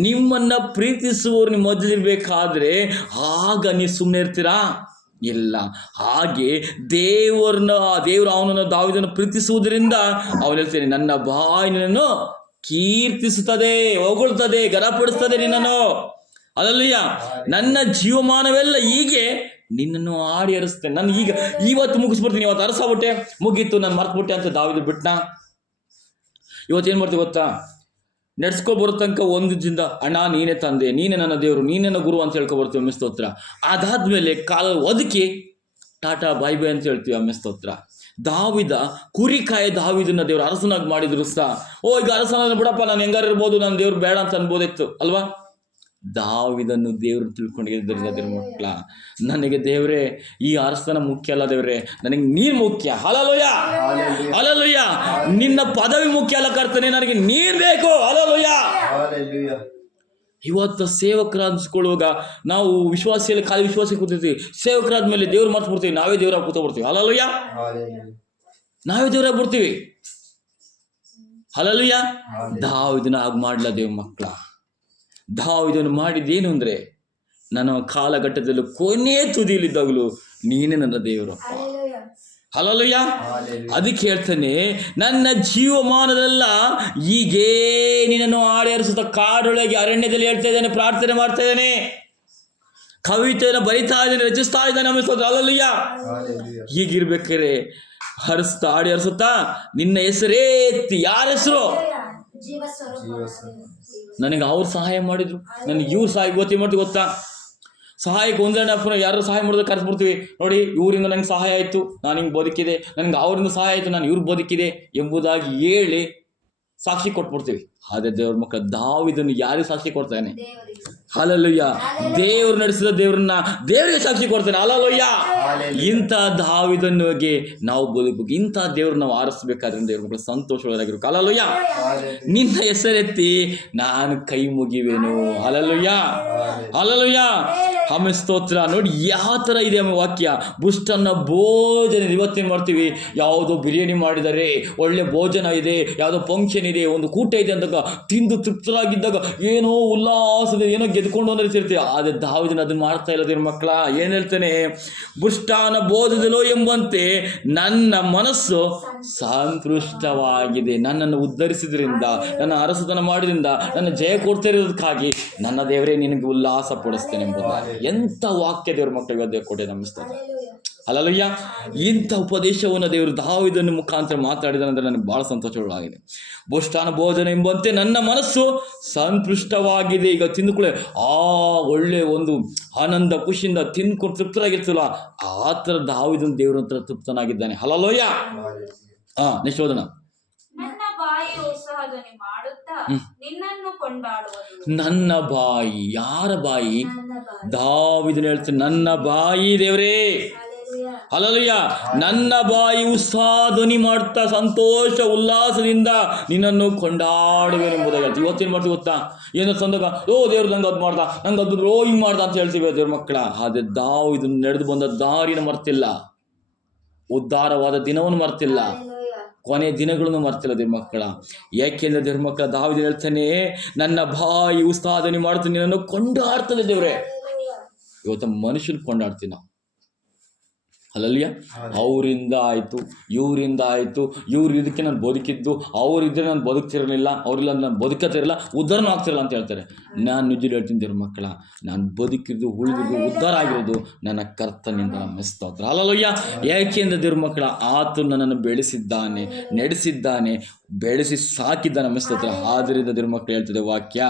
ನಿಮ್ಮನ್ನ ಪ್ರೀತಿಸುವವರು ನಿಮ್ಮ ಮಧ್ಯದಲ್ಲಿರ್ಬೇಕಾದ್ರೆ ಆಗ ನೀವು ಸುಮ್ಮನೆ ಇರ್ತೀರಾ? ಇಲ್ಲ. ಹಾಗೆ ದೇವರು ಅವನನ್ನು ದಾವೀದನನ್ನು ಪ್ರೀತಿಸುವುದರಿಂದ ಅವನು ಹೇಳ್ತಾನೆ, ನನ್ನ ಬಾಯಿ ನಿನ್ನನ್ನು ಕೀರ್ತಿಸುತ್ತದೆ, ಹೊಗಳ್ತದೆ, ಗರಪಡಿಸ್ತದೆ ನಿನ್ನನ್ನು. ಹಲ್ಲೆಲೂಯ. ನನ್ನ ಜೀವಮಾನವೆಲ್ಲ ಹೀಗೆ ನಿನ್ನನ್ನು ಆಡಿ ಹರಿಸ್ತೇನೆ. ನಾನು ಇವತ್ತು ಮುಗಿಸ್ಬಿಡ್ತೀನಿ, ಇವತ್ತು ಅರಸಾಬಿಟ್ಟೆ, ಮುಗೀತು, ನಾನು ಮರ್ತ್ಬಿಟ್ಟೆ ಅಂತ ದಾವೀದ ಬಿಟ್ನ. ಇವತ್ತೇನು ಮಾಡ್ತೀವಿ ಗೊತ್ತಾ? ನಡ್ಸ್ಕೊಂಡು ಬರೋ ತನಕ ಒಂದು ದಿನದ ಅಣ್ಣ ನೀನೇ ತಂದೆ, ನೀನೇ ನನ್ನ ದೇವರು, ನೀನೇ ನನ್ನ ಗುರು ಅಂತ ಹೇಳ್ಕೊಬರ್ತೀವಿ, ಅಮ್ಮ ಸ್ತೋತ್ರ. ಅದಾದ್ಮೇಲೆ ಕಾಲ ಒದಕಿ ಟಾಟಾ ಬಾಯ್ ಬಾಯ್ ಅಂತ ಹೇಳ್ತೀವಿ, ಅಮ್ಮ ಸ್ತೋತ್ರ. ದಾವೀದ ಕುರಿಕಾಯ ದಾವೀದನ ದೇವರು ಅರಸನಾಗಿ ಮಾಡಿದ್ರು ಸಹ, ಈಗ ಅರಸನ ಬಿಡಪ್ಪ, ನಾನು ಹೆಂಗಾರು ಇರ್ಬೋದು, ನನ್ನ ದೇವ್ರು ಬೇಡ ಅಂತ ಅನ್ಬೋದಿತ್ತು ಅಲ್ವಾ? ದಾವೀದನ್ನು ದೇವರು ತಿಳ್ಕೊಂಡಿದ್ದರಿಂದ ದೇವ್ರ ಮಕ್ಕಳ, ನನಗೆ ದೇವರೇ ಈ ಅರಸನ ಮುಖ್ಯ ಅಲ್ಲ ದೇವರೇ, ನನಗೆ ನೀನು ಮುಖ್ಯ. Hallelujah, hallelujah. ನಿನ್ನ ಪದವಿ ಮುಖ್ಯ ಅಲ್ಲ ಕರ್ತನೇ, ನನಗೆ ನೀನು ಬೇಕು. ಹಲ್ಲೆಲೂಯ. ಇವತ್ತು ಸೇವಕರ ಅನ್ಸ್ಕೊಳ್ಳುವಾಗ ನಾವು ವಿಶ್ವಾಸಿಯಲ್ಲಿ ಖಾಲಿ ವಿಶ್ವಾಸ ಕೂತಿರ್ತೀವಿ, ಸೇವಕರಾದ ಮೇಲೆ ದೇವ್ರು ಮರ್ತು ಬಿಡ್ತೀವಿ, ನಾವೇ ದೇವರಾಗಿ ಕೂತ್ಬಿಡ್ತೀವಿ. ಹಲ್ಲೆಲೂಯ, ನಾವೇ ದೇವರಾಗಿ ಬಿಡ್ತೀವಿ. ಹಲ್ಲೆಲೂಯ. ದಾವೀದನ ಆಗ ಮಾಡ್ಲ ದೇವ್ರ ಮಕ್ಕಳ. ದಾವೀದನು ಮಾಡಿದ್ದೇನು ಅಂದರೆ, ನನ್ನ ಕಾಲಘಟ್ಟದಲ್ಲೂ ಕೊನೆ ತುದಿಯಲ್ಲಿದ್ದಾಗಲೂ ನೀನೇ ನನ್ನ ದೇವರಪ್ಪ. ಹಲ್ಲೆಲೂಯ. ಅದಕ್ಕೆ ಹೇಳ್ತಾನೆ, ನನ್ನ ಜೀವಮಾನದಲ್ಲ ಹೀಗೇ ನಿನ್ನನ್ನು ಆಡಿ ಹರಿಸುತ್ತಾ ಕಾಡೊಳಗೆ ಅರಣ್ಯದಲ್ಲಿ ಹೇಳ್ತಾ ಇದ್ದಾನೆ, ಪ್ರಾರ್ಥನೆ ಮಾಡ್ತಾ ಇದ್ದಾನೆ, ಕವಿತೆಯನ್ನು ಬರಿತಾ ಇದ್ದಾನೆ, ರಚಿಸ್ತಾ ಇದ್ದಾನೆ. ಹಲ್ಲೆಲೂಯ. ಹೀಗಿರ್ಬೇಕಾರೆ ಆಡಿ ಹರಿಸುತ್ತಾ ನಿನ್ನ ಹೆಸರೇ ಎತ್ತಿ, ಯಾರ ಹೆಸರು? ನನಗೆ ಅವ್ರು ಸಹಾಯ ಮಾಡಿದ್ರು, ನನಗೆ ಇವ್ರು ಸಹಾಯ ಮಾಡ್ತೀವಿ ಗೊತ್ತಾ? ಸಹಾಯಕ್ಕೆ ಒಂದೆರಡು ಅಪ್ಪನ ಯಾರು ಸಹಾಯ ಮಾಡೋದಕ್ಕೆ ಕರೆಸ್ಬಿಡ್ತೀವಿ. ನೋಡಿ, ಇವರಿಂದ ನಂಗೆ ಸಹಾಯ ಆಯಿತು, ನಾನು ಹಿಂಗೆ ಬದುಕಿದೆ, ನನಗೆ ಅವರಿಂದ ಸಹಾಯ ಆಯಿತು, ನಾನು ಇವ್ರು ಬದುಕಿದೆ ಎಂಬುದಾಗಿ ಹೇಳಿ ಸಾಕ್ಷಿ ಕೊಟ್ಬಿಡ್ತೀವಿ. ಆದರೆ ದೇವ್ರ ಮಕ್ಕಳ, ದಾವೀದನು ಯಾರಿಗೆ ಸಾಕ್ಷಿ ಕೊಡ್ತಾನೆ? ಹಲ್ಲೆಲೂಯ. ದೇವರು ನಡೆಸಿದ ದೇವ್ರನ್ನ ದೇವರಿಗೆ ಸಾಕ್ಷಿ ಕೊಡ್ತಾನೆ. ಹಲ್ಲೆಲೂಯ. ಇಂಥ ದಾವೀದನಿಗೆ ನಾವು ಬದುಕಬೇಕು, ಇಂಥ ದೇವ್ರನ್ನ ನಾವು ಆರಿಸ್ಬೇಕಾದ್ರೆ ದೇವ್ರ ಮಕ್ಕಳು ಸಂತೋಷವಾಗಿರ್ಬೇಕು. ಹಲ್ಲೆಲೂಯ. ನಿನ್ನ ಹೆಸರೆತ್ತಿ ನಾನು ಕೈ ಮುಗಿವೇನು. Hallelujah, hallelujah. ಆಮೇಲೆ ಸ್ತೋತ್ರ. ನೋಡಿ ಯಾವ ಥರ ಇದೆ ವಾಕ್ಯ. ಬುಷ್ಟನ್ನ ಭೋಜನ. ಇವತ್ತೇನು ಮಾಡ್ತೀವಿ? ಯಾವುದೋ ಬಿರಿಯಾನಿ ಮಾಡಿದ್ದಾರೆ, ಒಳ್ಳೆ ಭೋಜನ ಇದೆ, ಯಾವುದೋ ಫಂಕ್ಷನ್ ಇದೆ, ಒಂದು ಕೂಟ ಇದೆ ಅಂದಾಗ ತಿಂದು ತೃಪ್ತರಾಗಿದ್ದಾಗ ಏನೋ ಉಲ್ಲಾಸದ ಏನೋ ಗೆದ್ಕೊಂಡು ಅನ್ನಿರ್ತೀವಿ. ಆದರೆ ದಾವೀದನು ಅದನ್ನು ಮಾಡ್ತಾ ಇಲ್ಲ ದೇವ್ರ ಮಕ್ಕಳ. ಏನು ಹೇಳ್ತಾನೆ? ಬುಷ್ಟಾನ ಬೋಧದಲ್ಲೋ ಎಂಬಂತೆ ನನ್ನ ಮನಸ್ಸು ಸಂತೃಷ್ಟವಾಗಿದೆ. ನನ್ನನ್ನು ಉದ್ಧರಿಸಿದ್ರಿಂದ, ನನ್ನ ಅರಸತನ ಮಾಡಿದ್ರಿಂದ, ನನ್ನ ಜಯ ಕೊಡ್ತಾ ಇರೋದಕ್ಕಾಗಿ ನನ್ನ ದೇವರೇ ನಿನಗೆ ಉಲ್ಲಾಸ ಪಡಿಸ್ತೇನೆ ಎಂಬುದಾಗಿ. ಎಂಥ ವಾಕ್ಯ ದೇವ್ರ ಮಕ್ಕಳಿಗೆ ದೇವ್ರ ಕೊಟ್ಟೆ ನಮಿಸ್ತಾರೆ. ಹಲ್ಲೆಲೂಯ. ಇಂಥ ಉಪದೇಶವನ್ನು ದೇವರು ದಾವೀದನ ಮುಖಾಂತರ ಮಾತಾಡಿದಂದ್ರೆ ನನಗೆ ಭಾಳ ಸಂತೋಷವಾಗಿದೆ. ಬುಷ್ಟಾನ ಭೋಜನ ಎಂಬಂತೆ ನನ್ನ ಮನಸ್ಸು ಸಂತೃಷ್ಟವಾಗಿದೆ. ಈಗ ತಿಂದುಕೊಳ್ಳೆ ಒಳ್ಳೆ ಒಂದು ಆನಂದ ಖುಷಿಯಿಂದ ತಿಂದ್ಕೊಂಡು ತೃಪ್ತರಾಗಿರ್ತಲ್ಲ, ಆ ಥರ ದಾವೀದನ ದೇವರ ಹತ್ರ ತೃಪ್ತನಾಗಿದ್ದಾನೆ. ಹಲ್ಲೆಲೂಯ. ನಿಶೋಧನ. ನನ್ನ ಬಾಯಿ ಉತ್ಸಾಹಧ್ವನಿ ಮಾಡುತ್ತಾ ನಿನ್ನನ್ನು ಕೊಂಡಾಡುವುದು. ನನ್ನ ಬಾಯಿ, ಯಾರ ಬಾಯಿ? ದಾವೀದನು ಹೇಳ್ತಾನೆ, ನನ್ನ ಬಾಯಿ ದೇವರೇ. ಹಲ್ಲೆಲೂಯ. ನನ್ನ ಬಾಯಿ ಉತ್ಸಾಹಧ್ವನಿ ಮಾಡ್ತಾ ಸಂತೋಷ ಉಲ್ಲಾಸದಿಂದ ನಿನ್ನನ್ನು ಕೊಂಡಾಡುವೆನೆಂಬುದಾಗಿ ಹೇಳ್ತೀವಿ. ಇವತ್ತೇನು ಮಾಡ್ತೀವಿ ಗೊತ್ತಾ? ಏನೋ ಸಂದಾಗ ದೇವ್ರು ನಂಗೆ ಅದು ಮಾಡ್ದ, ನಂಗೆ ಅದು ಹಿಂಗೆ ಮಾಡ್ದ ಅಂತ ಹೇಳ್ತೀವಿ ದೇವ್ರ ಮಕ್ಕಳ. ಆದರೆ ದಾವೀದನು ನಡೆದು ಬಂದ ದಾರಿನ ಮರ್ತಿಲ್ಲ, ಉದ್ಧಾರವಾದ ದಿನವನ್ನು ಮರ್ತಿಲ್ಲ, ಕೊನೆ ದಿನಗಳನ್ನು ಮರ್ತಿಲ್ಲ ದೇವ್ರ ಮಕ್ಕಳ. ಯಾಕೆಂದ್ರೆ ದೇವ್ರ ಮಕ್ಕಳ, ದಾವೀದನು ಹೇಳ್ತಾನೆ, ನನ್ನ ಬಾಯಿ ಉತ್ಸಾಹಧ್ವನಿ ಮಾಡ್ತಾನೆ, ನಿನ್ನನ್ನು ಕೊಂಡಾಡ್ತದೆ ದೇವ್ರೆ. ಇವತ್ತು ಮನುಷ್ಯನ ಕೊಂಡಾಡ್ತೀವಿ ನಾವು. ಹಲ್ಲೆಲೂಯ. ಅವರಿಂದ ಆಯಿತು, ಇವರಿಂದ ಆಯಿತು, ಇವ್ರು ಇದಕ್ಕೆ ನಾನು ಬದುಕಿದ್ದು, ಅವರಿದ್ದರೆ ನಾನು ಬದುಕ್ತಿರಲಿಲ್ಲ, ಅವರಿಲ್ಲ ನಾನು ಬದುಕತ್ತಿರಲಿಲ್ಲ, ಉದ್ಧಾರನೂ ಆಗ್ತಿರಲ್ಲ ಅಂತ ಹೇಳ್ತಾರೆ. ನಾನು ನಿಜ ಹೇಳ್ತೀನಿ ದೇವ್ರ ಮಕ್ಕಳ, ನಾನು ಬದುಕಿದ್ದು, ಉಳಿದಿದ್ದು, ಉದ್ಧಾರ ಆಗಿರೋದು ನನ್ನ ಕರ್ತನಿಂದ. ನಮ್ಮ ಸ್ತೋತ್ರ. ಹಲ್ಲೆಲೂಯ. ಯಾಕೆಂದ್ರೆ ದೇವ್ರ ಮಕ್ಕಳ, ಆತ ನನ್ನನ್ನು ಬೆಳೆಸಿದ್ದಾನೆ, ನಡೆಸಿದ್ದಾನೆ, ಬೆಳೆಸಿ ಸಾಕಿದ್ದಾನೆ. ನಮ್ಮ ಸ್ತೋತ್ರ. ಆದ್ದರಿಂದ ದೇವ್ರ ಮಕ್ಕಳು ಹೇಳ್ತಿದೆ ವಾಕ್ಯ,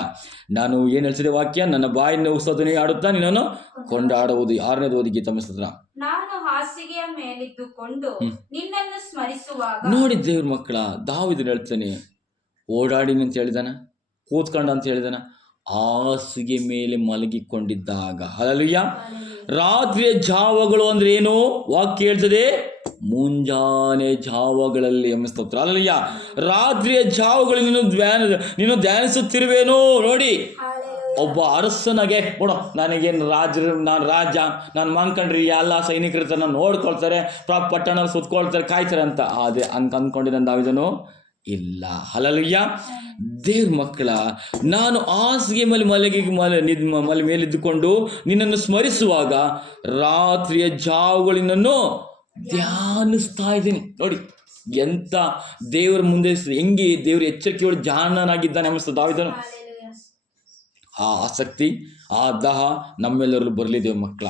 ನಾನು ಏನು ಹೇಳ್ತಿದ್ದೆ ವಾಕ್ಯ? ನನ್ನ ಬಾಯಿನ ಉತ್ಸಾಹಧ್ವನಿ ಆಡುತ್ತಾ ನಿನ್ನನ್ನು ಕೊಂಡಾಡುವುದು. 6ನೇದು ಓದಿ ತಮ್ಮ ಸ್ತೋತ್ರ. ನಾನು ಹಾಸಿಗೆಯ ಮೇಲಿದ್ದುಕೊಂಡು ನಿನ್ನನ್ನು ಸ್ಮರಿಸುವಾಗ. ನೋಡಿ ದೇವ್ರ ಮಕ್ಕಳ, ದಾವೀದನು ಹೇಳ್ತಾನೆ, ಓಡಾಡಿನ ಅಂತ ಹೇಳಿದಾನ, ಕೂತ್ಕೊಂಡ ಅಂತ ಹೇಳಿದಾನ, ಹಾಸಿಗೆ ಮೇಲೆ ಮಲಗಿಕೊಂಡಿದ್ದಾಗ. ಹಲ್ಲೆಲೂಯ. ರಾತ್ರಿಯ ಜಾವಗಳು ಅಂದ್ರೆ ಏನು? ವಾಕ್ಯ ಹೇಳ್ತದೆ, ಮುಂಜಾನೆ ಜಾವಗಳಲ್ಲಿ. ಎಂಬ ಸ್ತೋತ್ರ. ಹಲ್ಲೆಲೂಯ. ರಾತ್ರಿಯ ಜಾವಗಳು ನೀನು ಧ್ಯಾನಿಸುತ್ತಿರುವೇನೋ. ನೋಡಿ, ಒಬ್ಬ ಅರಸನಾಗೆ ಬಿಡೋ, ನನಗೇನು ನಾನು ರಾಜ, ನಾನು ಮಾನ್ಕೊಂಡ್ರಿ ಎಲ್ಲ ಸೈನಿಕರು ನಾನು ನೋಡ್ಕೊಳ್ತಾರೆ, ಪಟ್ಟಣ ಸುತ್ಕೊಳ್ತಾರೆ, ಕಾಯ್ತಾರೆ ಅಂತ ಅದೇ ಅಂದ್ಕೊಂಡಿದ್ದ ದಾವೀದನು ಇಲ್ಲ. ಹಲ್ಲೆಲೂಯಾ. ದೇವ್ರ ಮಕ್ಕಳ, ನಾನು ಹಾಸಿಗೆ ಮಲೆ ಮೇಲಿದ್ದುಕೊಂಡು ನಿನ್ನನ್ನು ಸ್ಮರಿಸುವಾಗ ರಾತ್ರಿಯ ಜಾವುಗಳಿನನ್ನು ಧ್ಯಾನಿಸ್ತಾ ಇದ್ದೀನಿ. ನೋಡಿ ಎಂತ ದೇವರ ಮುಂದೆ ಹೆಂಗೆ ದೇವ್ರ ಎಚ್ಚರಿಕೆಯೊಳ ಜಾಣನಾಗಿದ್ದಾನೆ ಅನ್ನಿಸ್ತು ದಾವೀದನು. ಆ ಆಸಕ್ತಿ, ಆ ದಾಹ ನಮ್ಮೆಲ್ಲರೂ ಬರಲಿ ದೇವ್ರ ಮಕ್ಕಳ.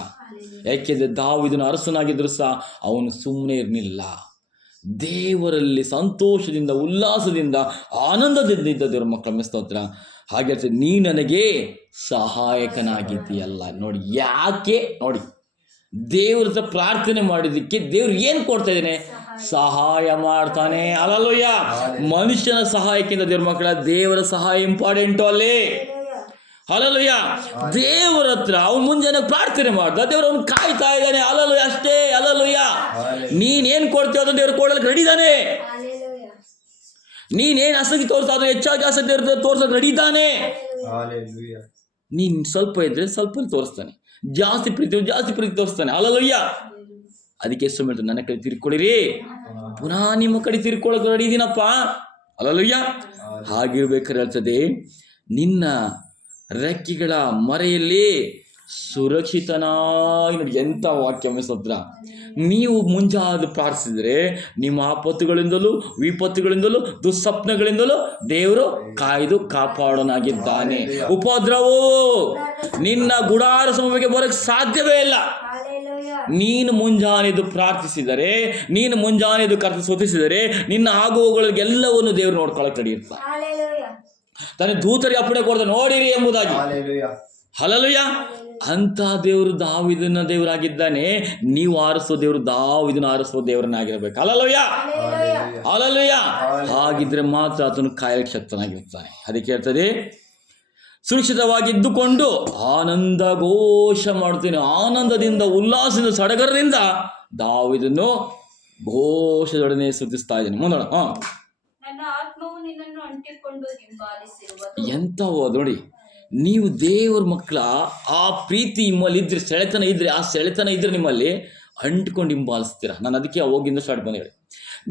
ಯಾಕೆಂದರೆ ದಾವೀದನು ಅರಸನಾಗಿದ್ದರೂ ಸಹ ಅವನು ಸುಮ್ಮನೆ ಇರಲಿಲ್ಲ. ದೇವರಲ್ಲಿ ಸಂತೋಷದಿಂದ, ಉಲ್ಲಾಸದಿಂದ, ಆನಂದದಿಂದ ಇದ್ದ ದೇವ್ರ ಮಕ್ಕಳ ಮೆಸ್ತೋತ್ರ. ಹಾಗೆ ನೀ ನನಗೆ ಸಹಾಯಕನಾಗಿದ್ದೀಯಲ್ಲ. ನೋಡಿ ಯಾಕೆ, ನೋಡಿ ದೇವ್ರ ಹತ್ರ ಪ್ರಾರ್ಥನೆ ಮಾಡಿದ್ದಕ್ಕೆ ದೇವ್ರು ಏನು ಕೊಡ್ತಾ ಇದ್ದಾನೆ? ಸಹಾಯ ಮಾಡ್ತಾನೆ. ಹಲ್ಲೆಲೂಯಾ. ಮನುಷ್ಯನ ಸಹಾಯಕ್ಕಿಂತ ದೇವ್ರ ಮಕ್ಕಳ ದೇವರ ಸಹಾಯ ಇಂಪಾರ್ಟೆಂಟು ಅಲ್ಲಿ. ಹಲ್ಲೆಲೂಯಾ. ದೇವರ ಹತ್ರ ಅವ್ನು ಮುಂಜಾನೆ ಪ್ರಾರ್ಥನೆ ಮಾಡ್ದ, ದೇವ್ರು ಅವ್ನು ಕಾಯ್ತಾ ಇದ್ದಾನೆ. ಹಲ್ಲೆಲೂಯಾ. ಅಷ್ಟೇ. ಹಲ್ಲೆಲೂಯಾ. ನೀನೇನು ಕೊಡ್ತೀಯೋ ಅದನ್ನು ದೇವ್ರು ಕೊಡೋದಕ್ಕೆ ರೆಡಿ ಇದ್ದಾನೆ. ನೀನೇನು ಆಸಕ್ತಿ ತೋರಿಸ್ತಾ ಅದು ಹೆಚ್ಚಾಗಿ ಆಸಕ್ತಿ ತೋರ್ಸೋಕೆ ರೆಡಿ ಇದ್ದಾನೆ. ನೀನು ಸ್ವಲ್ಪ ಇದ್ರೆ ಸ್ವಲ್ಪ ತೋರಿಸ್ತಾನೆ, ಜಾಸ್ತಿ ಪ್ರೀತಿ ತೋರಿಸ್ತಾನೆ. ಹಲ್ಲೆಲೂಯಾ. ಅದಕ್ಕೆ ಎಷ್ಟು ಹೇಳ್ತಾರೆ, ನನ್ನ ಕಡೆ ತಿರ್ಕೊಳ್ಳಿರಿ, ಪುನಃ ನಿಮ್ಮ ಕಡೆ ತಿರ್ಕೊಳ್ಳೋಕೆ ರೆಡಿ ಇದೀನಪ್ಪ. ಹಲ್ಲೆಲೂಯಾ. ಹಾಗಿರ್ಬೇಕಾದ್ರೆ ಹೇಳ್ತದೆ, ನಿನ್ನ ರೆಕ್ಕೆಗಳ ಮರೆಯಲ್ಲಿ ಸುರಕ್ಷಿತನಾಗಿ. ನೋಡಿ ಎಂಥ ವಾಕ್ಯ ಮಿಸತ್ರ. ನೀವು ಮುಂಜಾನೆ ಪ್ರಾರ್ಥಿಸಿದರೆ ನಿಮ್ಮ ಆಪತ್ತುಗಳಿಂದಲೂ ವಿಪತ್ತುಗಳಿಂದಲೂ ದುಸ್ವಪ್ನಗಳಿಂದಲೂ ದೇವರು ಕಾಯ್ದು ಕಾಪಾಡೋನಾಗಿದ್ದಾನೆ. ಉಪದ್ರವವು ನಿನ್ನ ಗುಡಾರ ಸಮಯಕ್ಕೆ ಬರೋಕ್ಕೆ ಸಾಧ್ಯವೇ ಇಲ್ಲ. ನೀನು ಮುಂಜಾನೆದು ಪ್ರಾರ್ಥಿಸಿದರೆ, ನೀನು ಮುಂಜಾನೆದು ಕರೆದು ಸ್ತುತಿಸಿದರೆ ನಿನ್ನ ಆಗುವಗಳಿಗೆಲ್ಲವನ್ನು ದೇವರು ನೋಡ್ಕೊಳ್ಳೋಕೆ ನಡೆಯುತ್ತಾ. ತನ್ನ ದೂತರಿಗೆ ಅಪ್ಪಣೆ ಕೊಡ್ದ ನೋಡಿರಿ ಎಂಬುದಾಗಿ. ಹಲ್ಲೆಲೂಯಾ. ಅಂತ ದೇವರು ದಾವೀದನ ದೇವರಾಗಿದ್ದಾನೆ. ನೀವು ಆರಿಸೋ ದೇವರು ದಾವೀದನ ಆರಿಸೋ ದೇವರನ್ನಾಗಿರ್ಬೇಕು. ಹಲ್ಲೆಲೂಯಾ. ಹಲ್ಲೆಲೂಯಾ. ಹಾಗಿದ್ರೆ ಮಾತ್ರ ಆತನು ಕಾಯಕ್ಕೆ ಶಕ್ತನಾಗಿರ್ತಾನೆ. ಅದಕ್ಕೆ ಹೇಳ್ತದೆ, ಸುರಕ್ಷಿತವಾಗಿದ್ದುಕೊಂಡು ಆನಂದ ಘೋಷ ಮಾಡ್ತೇನೆ. ಆನಂದದಿಂದ, ಉಲ್ಲಾಸದಿಂದ, ಸಡಗರದಿಂದ ದಾವೀದನು ಘೋಷದೊಡನೆ ಸ್ತುತಿಸ್ತಾ ಇದ್ದೇನೆ. ಮುಂದೋಣ. ನನ್ನ ಆತ್ಮವು ನಿನ್ನನ್ನು ಅಂಟಿಕೊಂಡು ಹಿಂಬಾಲಿಸಿರುವುದು. ಎಂತ ನೋಡಿ, ನೀವು ದೇವರ ಮಕ್ಕಳ ಆ ಪ್ರೀತಿ ನಿಮ್ಮಲ್ಲಿ ಇದ್ರೆ, ಸೆಳೆತನ ಇದ್ರೆ, ಆ ಸೆಳೆತನ ಇದ್ರೆ ನಿಮ್ಮಲ್ಲಿ ಅಂಟ್ಕೊಂಡು ಹಿಂಬಾಲಿಸ್ತೀರ. ನಾನು ಅದಕ್ಕೆ ಅವಾಗಿಂದ ಸ್ಟಾರ್ಟ್ ಬಂದು ಹೇಳಿ,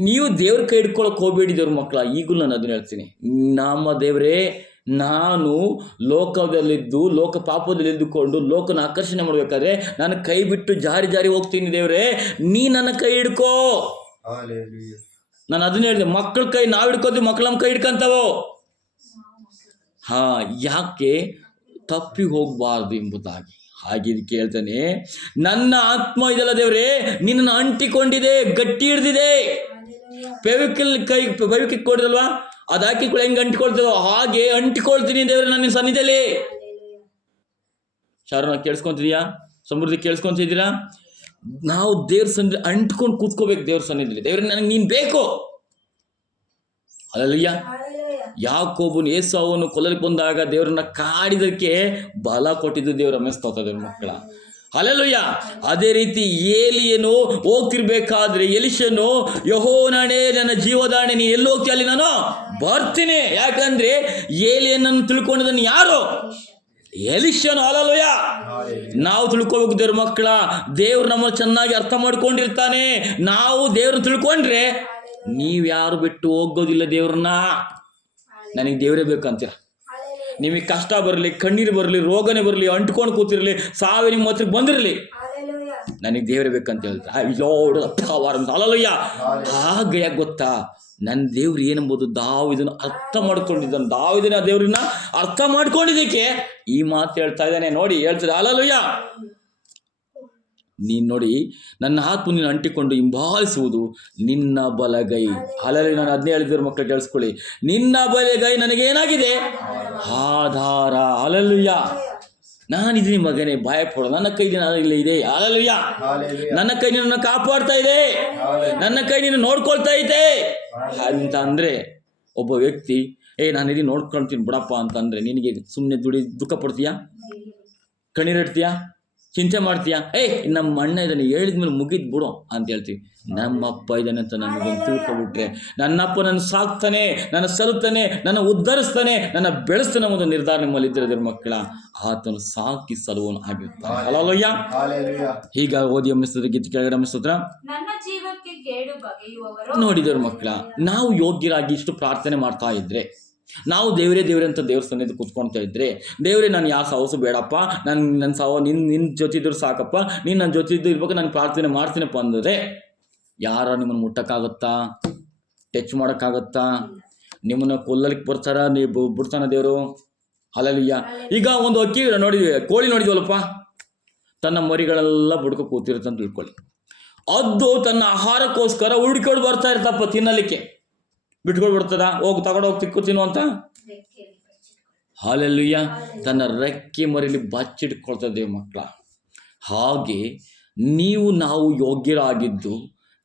ನೀವು ದೇವ್ರ ಕೈ ಹಿಡ್ಕೊಳಕ್ಕೆ ಹೋಗಬೇಡಿ ದೇವ್ರ ಮಕ್ಕಳ. ಈಗಲೂ ನಾನು ಅದನ್ನ ಹೇಳ್ತೀನಿ, ನಮ್ಮ ದೇವರೇ, ನಾನು ಲೋಕದಲ್ಲಿದ್ದು ಲೋಕ ಪಾಪದಲ್ಲಿದ್ದುಕೊಂಡು ಲೋಕನ ಆಕರ್ಷಣೆ ಮಾಡಬೇಕಾದ್ರೆ ನಾನು ಕೈ ಬಿಟ್ಟು ಜಾರಿ ಜಾರಿ ಹೋಗ್ತೀನಿ. ದೇವರೇ, ನೀ ನನ್ನ ಕೈ ಹಿಡ್ಕೋ. ನಾನು ಅದನ್ನ ಹೇಳಿದೆ, ಮಕ್ಕಳ ಕೈ ನಾವು ಹಿಡ್ಕೋತೀವಿ, ಮಕ್ಕಳ ನಮ್ಮ ಕೈ ಹಿಡ್ಕೊಂತಾವೋ. ಯಾಕೆ ತಪ್ಪಿ ಹೋಗಬಾರ್ದು ಎಂಬುದಾಗಿ. ಹಾಗೆ ಕೇಳ್ತಾನೆ, ನನ್ನ ಆತ್ಮ ಇದೆಲ್ಲ ದೇವರೇ ನಿನ್ನನ್ನು ಅಂಟಿಕೊಂಡಿದೆ, ಗಟ್ಟಿ ಹಿಡ್ದಿದೆ. ಪೆವಿಕಿಲ್ ಕೊಡಿದಲ್ವಾ, ಅದು ಹಾಕಿಕೊಳ್ಳಿ ಹೆಂಗೆ ಅಂಟಿಕೊಳ್ತದೋ ಹಾಗೆ ಅಂಟಿಕೊಳ್ತೀನಿ ದೇವ್ರೆ ನನ್ನ ಸನ್ನಿಧಿಯಲ್ಲಿ. ಶಾರಣ ಕೇಳಿಸ್ಕೊಂತಿದ್ಯಾ? ಸಮೃದ್ಧಿ ಕೇಳಿಸ್ಕೊಂತಿದ್ದೀರಾ? ನಾವು ದೇವ್ರ ಸನ್ನಿಧಿ ಅಂಟ್ಕೊಂಡು ಕೂತ್ಕೋಬೇಕು. ದೇವ್ರ ಸನ್ನಿಧಿಯಲ್ಲಿ ದೇವ್ರಿಗೆ ನನಗೆ ನೀನು ಬೇಕು. ಹಲ್ಲೆಲೂಯಾ. ಯಾಕೋಬನು ಏಸಾವನ್ನು ಕೊಲ್ಲಲಿಕ್ಕೆ ಬಂದಾಗ ದೇವರನ್ನ ಕಾಡಿದಕ್ಕೆ ಬಲ ಕೊಟ್ಟಿದ್ದು ದೇವರ ಮೆಸ್ತೋತದೆ ಮಕ್ಕಳ. ಹಲ್ಲೆಲೂಯಾ. ಅದೇ ರೀತಿ ಏಲಿಯನು ಹೋಗ್ತಿರ್ಬೇಕಾದ್ರೆ ಎಲಿಷನು, ಯೆಹೋವನೇ ನನ್ನ ಜೀವದಾಣೆ, ನೀ ಎಲ್ಲಿ ಹೋಗ್ತೀಯ ಅಲ್ಲಿ ನಾನು ಬರ್ತೀನಿ. ಯಾಕಂದ್ರೆ ಏಲಿಯನನ್ನು ತಿಳ್ಕೊಂಡಿದ್ದನ್ನು ಯಾರು? ಎಲಿಷನು. ಹಲ್ಲೆಲೂಯಾ. ನಾವು ತಿಳ್ಕೋಬೇಕು ದೇವ್ರ ಮಕ್ಕಳ, ದೇವ್ರು ನಮ್ಮನ್ನು ಚೆನ್ನಾಗಿ ಅರ್ಥ ಮಾಡ್ಕೊಂಡಿರ್ತಾನೆ. ನಾವು ದೇವ್ರನ್ನ ತಿಳ್ಕೊಂಡ್ರೆ ನೀವ್ಯಾರು ಬಿಟ್ಟು ಹೋಗೋದಿಲ್ಲ ದೇವ್ರನ್ನ. ನನಗೆ ದೇವರೇ ಬೇಕಂತೀರ. ನಿಮಗೆ ಕಷ್ಟ ಬರಲಿ, ಕಣ್ಣೀರು ಬರಲಿ, ರೋಗನೇ ಬರಲಿ, ಅಂಟ್ಕೊಂಡು ಕೂತಿರಲಿ, ಸಾವೇ ನಿಮ್ಮ ಹತ್ರಕ್ಕೆ ಬಂದಿರಲಿ, ನನಗೆ ದೇವರೇ ಬೇಕಂತ ಹೇಳ್ತಾರೆ. ಹಲ್ಲೆಲೂಯಾ. ಹಾಗೆ ಯಾಕೆ ಗೊತ್ತಾ, ನನ್ನ ದೇವ್ರು ಏನೆಂಬುದು ದಾವೀದನು ಅರ್ಥ ಮಾಡ್ಕೊಂಡಿದ್ದಾನೆ. ದಾವೀದನ ದೇವ್ರನ್ನ ಅರ್ಥ ಮಾಡ್ಕೊಂಡಿದ್ದಕ್ಕೆ ಈ ಮಾತು ಹೇಳ್ತಾ ಇದ್ದಾನೆ. ನೋಡಿ ಹೇಳ್ತಾರೆ, ಹಲ್ಲೆಲೂಯಾ. ನೀನು ನೋಡಿ, ನನ್ನ ಆತ್ಮ ನೀನು ಅಂಟಿಕೊಂಡು ಹಿಂಬಾಲಿಸುವುದು ನಿನ್ನ ಬಲಗೈ. ಹಲ್ಲೆಲೂಯಾ. ನಾನು ಅದನ್ನೇ ಹೇಳಿದ್ರು ಮಕ್ಕಳು, ಕೇಳಿಸ್ಕೊಳ್ಳಿ, ನಿನ್ನ ಬಲಗೈ ನನಗೇನಾಗಿದೆ? ಆಧಾರ. ಹಲ್ಲೆಲೂಯಾ. ನಾನಿದ್ದೀನಿ ಮಗನೇ, ಭಯ ಪಡೋ, ನನ್ನ ಕೈ ಇಲ್ಲಿ ಇದೆ. ಹಲ್ಲೆಲೂಯಾ. ನನ್ನ ಕೈ ನಿನ್ನನ್ನು ಕಾಪಾಡ್ತಾ ಇದೆ, ನನ್ನ ಕೈ ನೀನು ನೋಡ್ಕೊಳ್ತಾ ಇದೆ ಅಂತ ಅಂದರೆ, ಒಬ್ಬ ವ್ಯಕ್ತಿ ನಾನು ಇದೀನಿ ನೋಡ್ಕೊಳ್ತೀನಿ ಬಿಡಪ್ಪ ಅಂತಂದರೆ ನಿನಗೆ ಸುಮ್ಮನೆ ದುಃಖ ಪಡ್ತೀಯಾ? ಕಣ್ಣೀರಿಡ್ತೀಯಾ? ಚಿಂತೆ ಮಾಡ್ತೀಯಾ? ನಮ್ಮ ಅಣ್ಣ ಇದನ್ನು ಹೇಳಿದ್ಮೇಲೆ ಮುಗಿದ್ ಬಿಡು ಅಂತ ಹೇಳ್ತೀವಿ. ನಮ್ಮಪ್ಪ ಇದ್ದಾನೆ ಅಂತ ನನಗೊಂದು ತಿಳ್ಕೊಬಿಟ್ರೆ, ನನ್ನಪ್ಪ ನನ್ನ ಸಾಕ್ತಾನೆ, ನನ್ನ ಸಲುತ್ತಾನೆ, ನನ್ನ ಉದ್ಧರಿಸ್ತಾನೆ, ನನ್ನ ಬೆಳೆಸ್ತಾನೆ ಒಂದು ನಿರ್ಧಾರ ನಿಮ್ಮಲ್ಲಿ ಇದ್ದರೆ ಮಕ್ಕಳ, ಆತನು ಸಾಕಿ ಸಲುವನು ಆಗಿರ್ತಾನೆ. ಹಲ್ಲೆಲೂಯಾ. ಈಗ ಓದಿ ಅಮ್ಮಿಸ್ತದ ಗೀತೆ ಕೆಳಗಡೆ ಅಮ್ಮಿಸ್ತದ್ರ. ನನ್ನ ಜೀವಕ್ಕೆ ಕೇಡು ಬಗೆಯುವವರು. ನೋಡಿದವ್ರ ಮಕ್ಕಳ, ನಾವು ಯೋಗ್ಯರಾಗಿ ಇಷ್ಟು ಪ್ರಾರ್ಥನೆ ಮಾಡ್ತಾ ಇದ್ರೆ, ನಾವು ದೇವರೇ ಅಂತ ದೇವ್ರ ಸನ್ನಿಧಿ ಕೂತ್ಕೊಳ್ತಾ ಇದ್ರೆ, ದೇವರೇ ನಾನು ಯಾವ ಸಾವಸು ಬೇಡಪ್ಪ, ನನ್ನ ಸಾವ ನಿನ್ನ ಜೊತೆ ಇದ್ರು ಸಾಕಪ್ಪ, ನೀನು ನನ್ನ ಜೊತೆ ಇದ್ದು ಇರ್ಬೇಕು, ನಾನು ಪ್ರಾರ್ಥನೆ ಮಾಡ್ತೀನಪ್ಪ ಅಂದರೆ ಯಾರ ನಿಮ್ಮನ್ನು ಮುಟ್ಟಕ್ಕಾಗತ್ತಾ? ಟಚ್ ಮಾಡೋಕ್ಕಾಗತ್ತಾ? ನಿಮ್ಮನ್ನು ಕೊಲ್ಲಲಿಕ್ಕೆ ಬರ್ತಾರ? ನೀವು ಬಿಡ್ತಾನ ದೇವರು? ಹಲ್ಲೆಲೂಯಾ. ಈಗ ಒಂದು ಅಕ್ಕಿ ನೋಡಿದ್ವಿ, ಕೋಳಿ ನೋಡಿದ್ವಲ್ಲಪ್ಪ, ತನ್ನ ಮರಿಗಳೆಲ್ಲ ಬುಡ್ಕೊ ಕೂತಿರುತ್ತೆ ಅಂತ ತಿಳ್ಕೊಳ್ಳಿ. ಅದು ತನ್ನ ಆಹಾರಕ್ಕೋಸ್ಕರ ಹುಡ್ಕೊಂಡು ಬರ್ತಾ ಇರ್ತಪ್ಪ ತಿನ್ನಲಿಕ್ಕೆ. ಬಿಟ್ಕೊಂಡು ಬರ್ತದ? ತಗೊಂಡೋಗಿ ತಿಕ್ಕು ತಿನ್ನು ಅಂತ. ಹಲ್ಲೆಲೂಯಾ. ತನ್ನ ರೆಕ್ಕೆ ಮರಿಲಿ ಬಚ್ಚಿಟ್ಕೊಳ್ತದೆ ಮಕ್ಕಳ. ಹಾಗೆ ನಾವು ಯೋಗ್ಯರಾಗಿದ್ದು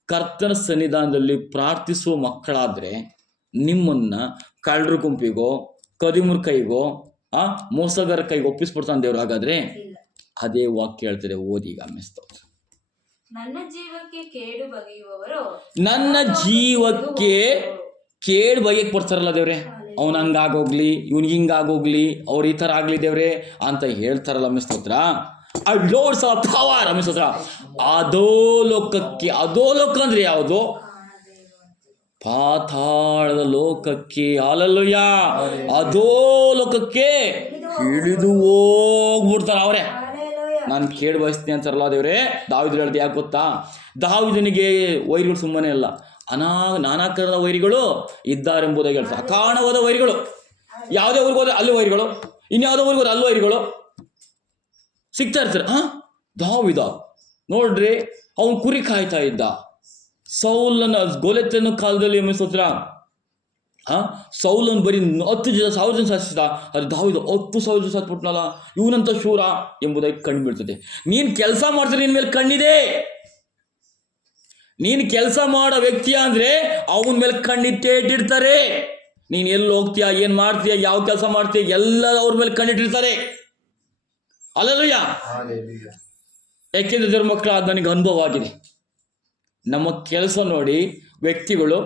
ಕರ್ತನ ಸನ್ನಿಧಾನದಲ್ಲಿ ಪ್ರಾರ್ಥಿಸುವ ಮಕ್ಕಳಾದರೆ ನಿಮ್ಮನ್ನು ಕಳ್ಳರ ಗುಂಪಿಗೋ ಕದಿಮುರ್ ಕೈಗೋ ಮೋಸಗಾರ ಕೈಗೆ ಒಪ್ಪಿಸ್ಬಿಡ್ತಾನೆ ದೇವ್ರು. ಹಾಗಾದ್ರೆ ಅದೇ ವಾಕ್ಯ ಹೇಳ್ತದೆ, ಓದಿ ಈಗ ಮೆಸ್ತವ್ರು. ನನ್ನ ಜೀವಕ್ಕೆ ಕೇಡು ಬಗೆಯುವವರು. ನನ್ನ ಜೀವಕ್ಕೆ ಕೇಡು ಬಗೆಯಕ್ಕೆ ಬರ್ತಾರಲ್ಲ ದೇವ್ರೆ, ಅವ್ನು ಹಂಗಾಗೋಗ್ಲಿ, ಇವ್ನಿಗೆ ಹಿಂಗಾಗೋಗ್ಲಿ, ಅವ್ರು ಈ ಥರ ಆಗಲಿ ದೇವ್ರೆ ಅಂತ ಹೇಳ್ತಾರಲ್ಲ ಮೆಸ್ತೋತ್ರ. ಆ ಲೋಡ್ಸ್ ಆಫ್ ಪವರ್ ಅಮಿಸೋತ್ರ. ಅಧೋಲೋಕ ಅಂದ್ರೆ ಯಾವುದು? ಪಾತಾಳದ ಲೋಕಕ್ಕೆ. ಹಲ್ಲೆಲೂಯಾ. ಅಧೋಲೋಕಕ್ಕೆ ಇಳಿದು ಹೋಗ್ಬಿಡ್ತಾರ ಅವರೇ. ನಾನು ಕೇಳಿ ಬಯಸ್ತೀನಿ ಅಂತಾರಲ್ಲ ದೇವ್ರೆ. ದಾವಿದ್ರು ಹೇಳ್ದು ಯಾಕೆ ಗೊತ್ತಾ? ದಾವಿದನಿಗೆ ವೈರಿಗಳು ಸುಮ್ಮನೆ ಅಲ್ಲ, ನಾನಾ ಥರದ ವೈರಿಗಳು ಇದ್ದಾರೆಂಬುದಾಗಿ ಹೇಳ್ತಾರೆ. ಅಕಾರಣವಾದ ವೈರಿಗಳು. ಯಾವುದೇ ಊರಿಗೆ ಹೋದ್ರೆ ಅಲ್ಲಿ ವೈರಿಗಳು, ಇನ್ಯಾವುದೋ ಊರಿಗೆ ಹೋದ್ರೆ ಅಲ್ಲಿ ವೈರಿಗಳು ಸಿಗ್ತಾ ಇರ್ತಾರೆ. ದಾವಿದ ನೋಡ್ರಿ, ಅವನು ಕುರಿ ಕಾಯ್ತಾ ಇದ್ದ. ಸೌಲನ ಗೊಲೆತನ ಕಾಲದಲ್ಲಿ ಮೆಸೋತ್ರ ಸೌಲನ್ ಬರೀ 10,000 ಜನ ಸಾಧಿಸಿದ. ಅದು ದಾವಿದ 10,000 ಜನ ಸಾತ್ಬಿಟ್ನಲ್ಲ, ಇವನಂತ ಶೂರ ಎಂಬುದಾಗಿ ಕಣ್ಣು ಬೀಳ್ತದೆ. ನೀನು ಕೆಲಸ ಮಾಡ್ತಾರೆ, ನಿನ್ನ ಮೇಲೆ ಕಣ್ಣಿದೆ. ನೀನು ಕೆಲಸ ಮಾಡೋ ವ್ಯಕ್ತಿ ಅಂದರೆ ಅವನ ಮೇಲೆ ಕಣ್ಣಿಟ್ಟೇ ಇಟ್ಟಿರ್ತಾರೆ. ನೀನು ಎಲ್ಲಿ ಹೋಗ್ತೀಯಾ, ಏನು ಮಾಡ್ತೀಯಾ, ಯಾವ ಕೆಲಸ ಮಾಡ್ತೀಯ, ಎಲ್ಲ ಅವ್ರ ಮೇಲೆ ಕಣ್ಣಿಟ್ಟಿರ್ತಾರೆ. ಹಲ್ಲೆಲೂಯಾ. ಯಾಕೆಂದ್ರೆ ದೇವ್ರ ಮಕ್ಕಳು, ಅದು ನನಗೆ ಅನುಭವ ಆಗಿದೆ. ನಮ್ಮ ಕೆಲಸ ನೋಡಿ ವ್ಯಕ್ತಿಗಳು,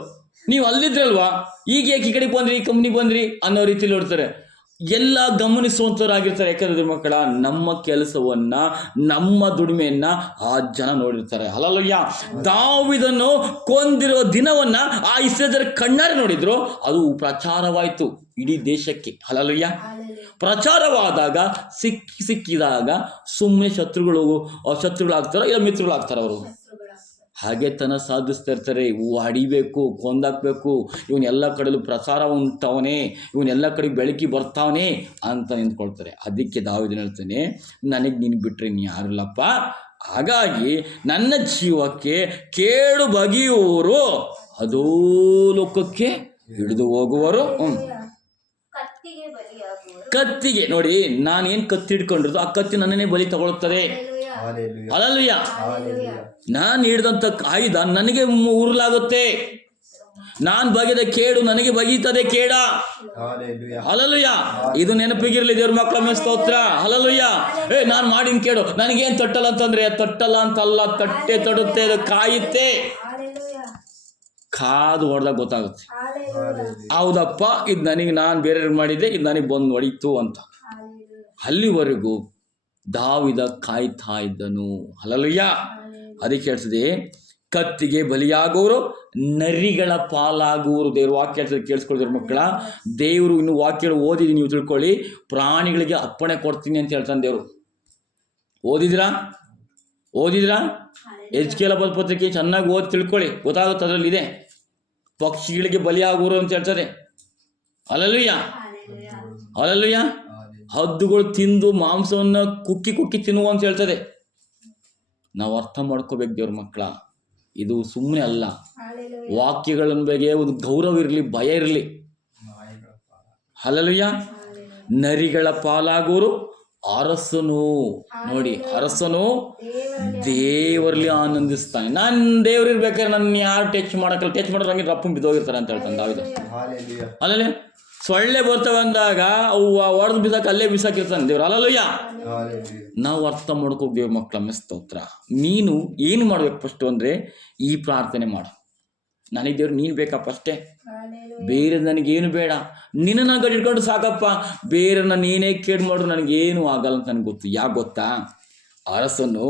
ನೀವು ಅಲ್ಲಿದ್ರಲ್ವಾ, ಈಗ ಯಾಕೆ ಈ ಕಡೆಗೆ ಬಂದ್ರಿ, ಈ ಕಂಪ್ನಿಗೆ ಬಂದ್ರಿ ಅನ್ನೋ ರೀತಿಲಿ ನೋಡ್ತಾರೆ. ಎಲ್ಲ ಗಮನಿಸುವಂಥವ್ರಾಗಿರ್ತಾರೆ. ಯಾಕಂದ್ರೆ ಮಕ್ಕಳ, ನಮ್ಮ ಕೆಲಸವನ್ನ, ನಮ್ಮ ದುಡಿಮೆಯನ್ನ ಆ ಜನ ನೋಡಿರ್ತಾರೆ. ಹಲ್ಲೆಲೂಯಾ. ದಾವಿದನ್ನು ಕೊಂದಿರೋ ದಿನವನ್ನ ಆ ಇಸ್ರಾಯೇಲ್ಯರ ಕಣ್ಣಾರೆ ನೋಡಿದ್ರು. ಅದು ಪ್ರಚಾರವಾಯಿತು ಇಡೀ ದೇಶಕ್ಕೆ. ಹಲ್ಲೆಲೂಯಾ. ಪ್ರಚಾರವಾದಾಗ ಸಿಕ್ಕಿದಾಗ ಸುಮ್ಮನೆ ಶತ್ರುಗಳಾಗ್ತಾರೋ ಇಲ್ಲ ಮಿತ್ರಗಳಾಗ್ತಾರ ಅವರು. ಹಾಗೆ ತನ ಸಾಧಿಸ್ತಾ ಇರ್ತಾರೆ. ಹೊಡಿಬೇಕು, ಕೊಂದಾಕ್ಬೇಕು, ಇವನ್ನೆಲ್ಲ ಕಡೆಯಲ್ಲೂ ಪ್ರಚಾರ ಉಂಟವನೇ, ಇವನ್ನೆಲ್ಲ ಕಡೆ ಬೆಳಕಿ ಬರ್ತಾವನೆ ಅಂತ ನಿಂತ್ಕೊಳ್ತಾರೆ. ಅದಕ್ಕೆ ದಾವಿದನು ಹೇಳ್ತಾನೆ, ನನಗೆ ನೀನು ಬಿಟ್ಟರೆ ನೀನು ಯಾರಿಲ್ಲಪ್ಪ. ಹಾಗಾಗಿ ನನ್ನ ಜೀವಕ್ಕೆ ಕೇಡು ಬಗೆಯುವವರು ಅಧೋಲೋಕಕ್ಕೆ ಹಿಡಿದು ಹೋಗುವರು. ಕತ್ತಿಗೆ ನೋಡಿ, ನಾನೇನು ಕತ್ತಿ ಹಿಡ್ಕೊಂಡಿರೋದು ಆ ಕತ್ತಿ ನನ್ನನ್ನೇ ಬಲಿ ತಗೊಳ್ಳುತ್ತದೆ. ಹಲ್ಲೆಲೂಯಾ. ನಾನು ಹಿಡಿದಂಥ ಆಯುಧ ನನಗೆ ಉರುಲಾಗುತ್ತೆ. ನಾನು ಬಗೆದ ಕೇಡು ನನಗೆ ಬಗೀತದೆ ಕೇಡ. ಹಲ್ಲೆಲೂಯಾ. ಇದು ನೆನಪಿಗಿರ್ಲಿ ದೇವ್ರ ಮಕ್ಕಳ ಮೇಲೆ ಸ್ತೋತ್ರ. ಹಲ್ಲೆಲೂಯಾ. ನಾನು ಮಾಡಿನ ಕೇಡು ನನಗೇನು ತಟ್ಟಲ್ಲ ಅಂತಂದ್ರೆ, ತಟ್ಟಲ್ಲ ಅಂತಲ್ಲ, ತಟ್ಟೆ ತಡುತ್ತೆ, ಅದು ಕಾಯುತ್ತೆ. ಕಾದು ಹೊಡೆದಾಗ ಗೊತ್ತಾಗುತ್ತೆ, ಹೌದಪ್ಪ ಇದು ನನಗೆ, ನಾನು ಬೇರೆಯವ್ರಿಗೆ ಮಾಡಿದ್ದೆ, ಇದು ನನಗೆ ಬಂದು ಹೊಡಿತು ಅಂತ. ಅಲ್ಲಿವರೆಗೂ ದಾವಿದ ಕಾಯ್ತಾ ಇದ್ದನು. ಹಲ್ಲೆಲೂಯಾ. ಅದಕ್ಕೆ ಹೇಳ್ತದೆ, ಕತ್ತಿಗೆ ಬಲಿಯಾಗುವರು, ನರಿಗಳ ಪಾಲಾಗುವರು. ದೇವ್ರ ವಾಕ್ಯ ಹೇಳ್ತದೆ, ಕೇಳಿಸ್ಕೊಳ್ತಾರೆ ಮಕ್ಕಳ. ದೇವರು ಇನ್ನು ವಾಕ್ಯ ಓದಿದಿ, ನೀವು ತಿಳ್ಕೊಳ್ಳಿ. ಪ್ರಾಣಿಗಳಿಗೆ ಅಪ್ಪಣೆ ಕೊಡ್ತೀನಿ ಅಂತ ಹೇಳ್ತಾನೆ ದೇವರು. ಓದಿದ್ರಾ ಎಜ್ಕೇಲ ಪತ್ರಿಕೆ ಚೆನ್ನಾಗಿ ಓದಿ ತಿಳ್ಕೊಳ್ಳಿ, ಗೊತ್ತಾಗುತ್ತೆ. ಅದರಲ್ಲಿ ಇದೆ, ಪಕ್ಷಿಗಳಿಗೆ ಬಲಿಯಾಗುವರು ಅಂತ ಹೇಳ್ತದೆ. ಹಲ್ಲೆಲೂಯಾ. ಹಲ್ಲೆಲೂಯಾ. ಹದ್ದುಗಳು ತಿಂದು ಮಾಂಸವನ್ನು ಕುಕ್ಕಿ ತಿನ್ನುವ ಅಂತ ಹೇಳ್ತದೆ. ನಾವು ಅರ್ಥ ಮಾಡ್ಕೋಬೇಕು ದೇವ್ರ ಮಕ್ಕಳ. ಇದು ಸುಮ್ಮನೆ ಅಲ್ಲ. ವಾಕ್ಯಗಳ ಬಗ್ಗೆ ಒಂದು ಗೌರವ ಇರಲಿ, ಭಯ ಇರಲಿ. ಹಲ್ಲೆಲೂಯಾ. ನರಿಗಳ ಪಾಲಾಗುವರು, ಅರಸನು ನೋಡಿ, ಅರಸನು ದೇವರಲ್ಲಿ ಆನಂದಿಸ್ತಾನೆ. ನಾನು ದೇವ್ರಿರ್ಬೇಕಾದ್ರೆ ನನ್ನ ಯಾರು ಟಚ್ ಮಾಡೋಕ್ಕಲ್ಲ, ಟಚ್ ಮಾಡೋರು ಹಂಗೆ ರಪ್ಪು ಬಿದ್ದೋಗಿರ್ತಾರೆ ಅಂತ ಹೇಳ್ತಾನೆ ದಾವಿದ. ಅಲ್ಲೇ ಸೊಳ್ಳೆ ಬರ್ತವೆ ಅಂದಾಗ ಅವು ಹೊಡೆದು ಬಿಸಾಕಿ ಅಲ್ಲೇ ಬಿಸಾಕಿರ್ತಾನೆ ದೇವ್ರು. ಅಲ್ಲಲ್ಲಯ್ಯ, ನಾವು ಅರ್ಥ ಮಾಡ್ಕೋಬೇಕು ಮಕ್ಕಳ ಸ್ತೋತ್ರ. ನೀನು ಏನು ಮಾಡ್ಬೇಕು ಫಸ್ಟು ಅಂದರೆ ಈ ಪ್ರಾರ್ಥನೆ ಮಾಡು. ನನಗೆ ದೇವ್ರು ನೀನು ಬೇಕಪ್ಪ ಅಷ್ಟೇ, ಬೇರೆ ನನಗೇನು ಬೇಡ, ನಿನ್ನ ಗಡಿಟ್ಕೊಂಡು ಸಾಕಪ್ಪ, ಬೇರೆ ನಾನು ಏನೇ ಕೇಳಿ ಮಾಡ್ರು ನನಗೇನು ಆಗಲ್ಲ ಅಂತ ನನಗೆ ಗೊತ್ತು. ಯಾಕೆ ಗೊತ್ತಾ? ಅರಸನು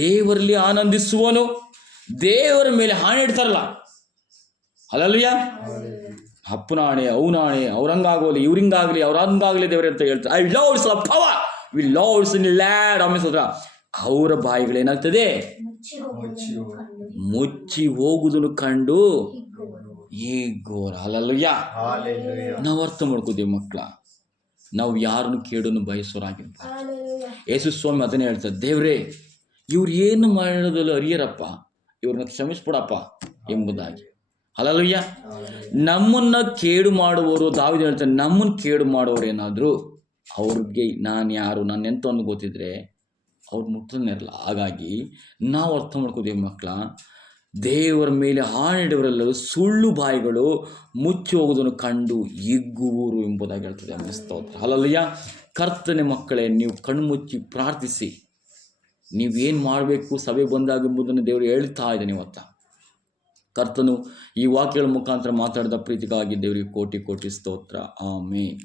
ದೇವರಲ್ಲಿ ಆನಂದಿಸುವನು. ದೇವರ ಮೇಲೆ ಹಾಣೆ ಇಡ್ತಾರಲ್ಲ, ಅಲ್ಲಲ್ಲಯ್ಯ, ಅಪ್ಪನಾಣೆ ಅವನಾಣೆ ಅವ್ರಂಗಾಗೋಲಿ ಇವ್ರಿಂಗಾಗಲಿ ಅವ್ರಂಗಾಗಲಿ ದೇವರೇ ಅಂತ ಹೇಳ್ತಾರೆ. I loves a power we loves in lad ಅಮಿಸೋದ್ರ. ಅವರ ಬಾಯಿಗಳೇನಾಗ್ತದೆ? ಮುಚ್ಚಿ ಹೋಗುವುದನ್ನು ಕಂಡು ಈಗೋರ. ಅಲ್ಲಲ್ಲಯ್ಯ, ನಾವು ಅರ್ಥ ಮಾಡ್ಕೋತೀವಿ ಮಕ್ಕಳ, ನಾವು ಯಾರನ್ನು ಕೇಳನ್ನು ಬಯಸೋರಾಗಿರ್ಬಾರ್ದು. ಯೇಸು ಸ್ವಾಮಿ ಅದನ್ನೇ ಹೇಳ್ತಾರೆ, ದೇವ್ರೇ ಇವ್ರು ಏನು ಮಾಡೋದಲ್ಲ ಅರಿಯರಪ್ಪ, ಇವ್ರನ್ನ ಕ್ಷಮಿಸ್ಬಿಡಪ್ಪ ಎಂಬುದಾಗಿ. ಅಲ್ಲಲ್ಲಯ್ಯ, ನಮ್ಮನ್ನು ಕೇಡು ಮಾಡುವವರು, ದಾವೀದ ಹೇಳ್ತಾನೆ, ನಮ್ಮನ್ನು ಕೇಡು ಮಾಡುವವರು ಏನಾದರೂ ಅವ್ರಿಗೆ ನಾನು ಯಾರು, ನಾನು ಎಂತ ಒಂದು ಗೊತ್ತಿದ್ರೆ ಅವ್ರು ಮುಟ್ಟನೇ ಇರಲ್ಲ. ಹಾಗಾಗಿ ನಾವು ಅರ್ಥ ಮಾಡ್ಕೋತೀವಿ ಮಕ್ಕಳ, ದೇವರ ಮೇಲೆ ಹಾಣಿಡುವರೆಲ್ಲರೂ ಸುಳ್ಳು ಬಾಯಿಗಳು ಮುಚ್ಚಿ ಹೋಗುವುದನ್ನು ಕಂಡು ಹಿಗ್ಗುವರು ಎಂಬುದಾಗಿ ಹೇಳ್ತದೆ. ಸ್ತೋತ್ರ. ಅಲ್ಲಲ್ಲಯ್ಯ, ಕರ್ತನೆ ಮಕ್ಕಳೇ, ನೀವು ಕಣ್ಮುಚ್ಚಿ ಪ್ರಾರ್ಥಿಸಿ. ನೀವೇನು ಮಾಡಬೇಕು ಸಭೆ ಬಂದಾಗ ಎಂಬುದನ್ನು ದೇವರು ಹೇಳ್ತಾ ಇದ್ದಾನೆ ಇವತ್ತ. ಕರ್ತನು ಈ ವಾಕ್ಯಗಳ ಮುಖಾಂತರ ಮಾತಾಡಿದ ಪ್ರೀತಿಗಾಗಿ ದೇವರಿಗೆ ಕೋಟಿ ಕೋಟಿ ಸ್ತೋತ್ರ. ಆಮೇನ್.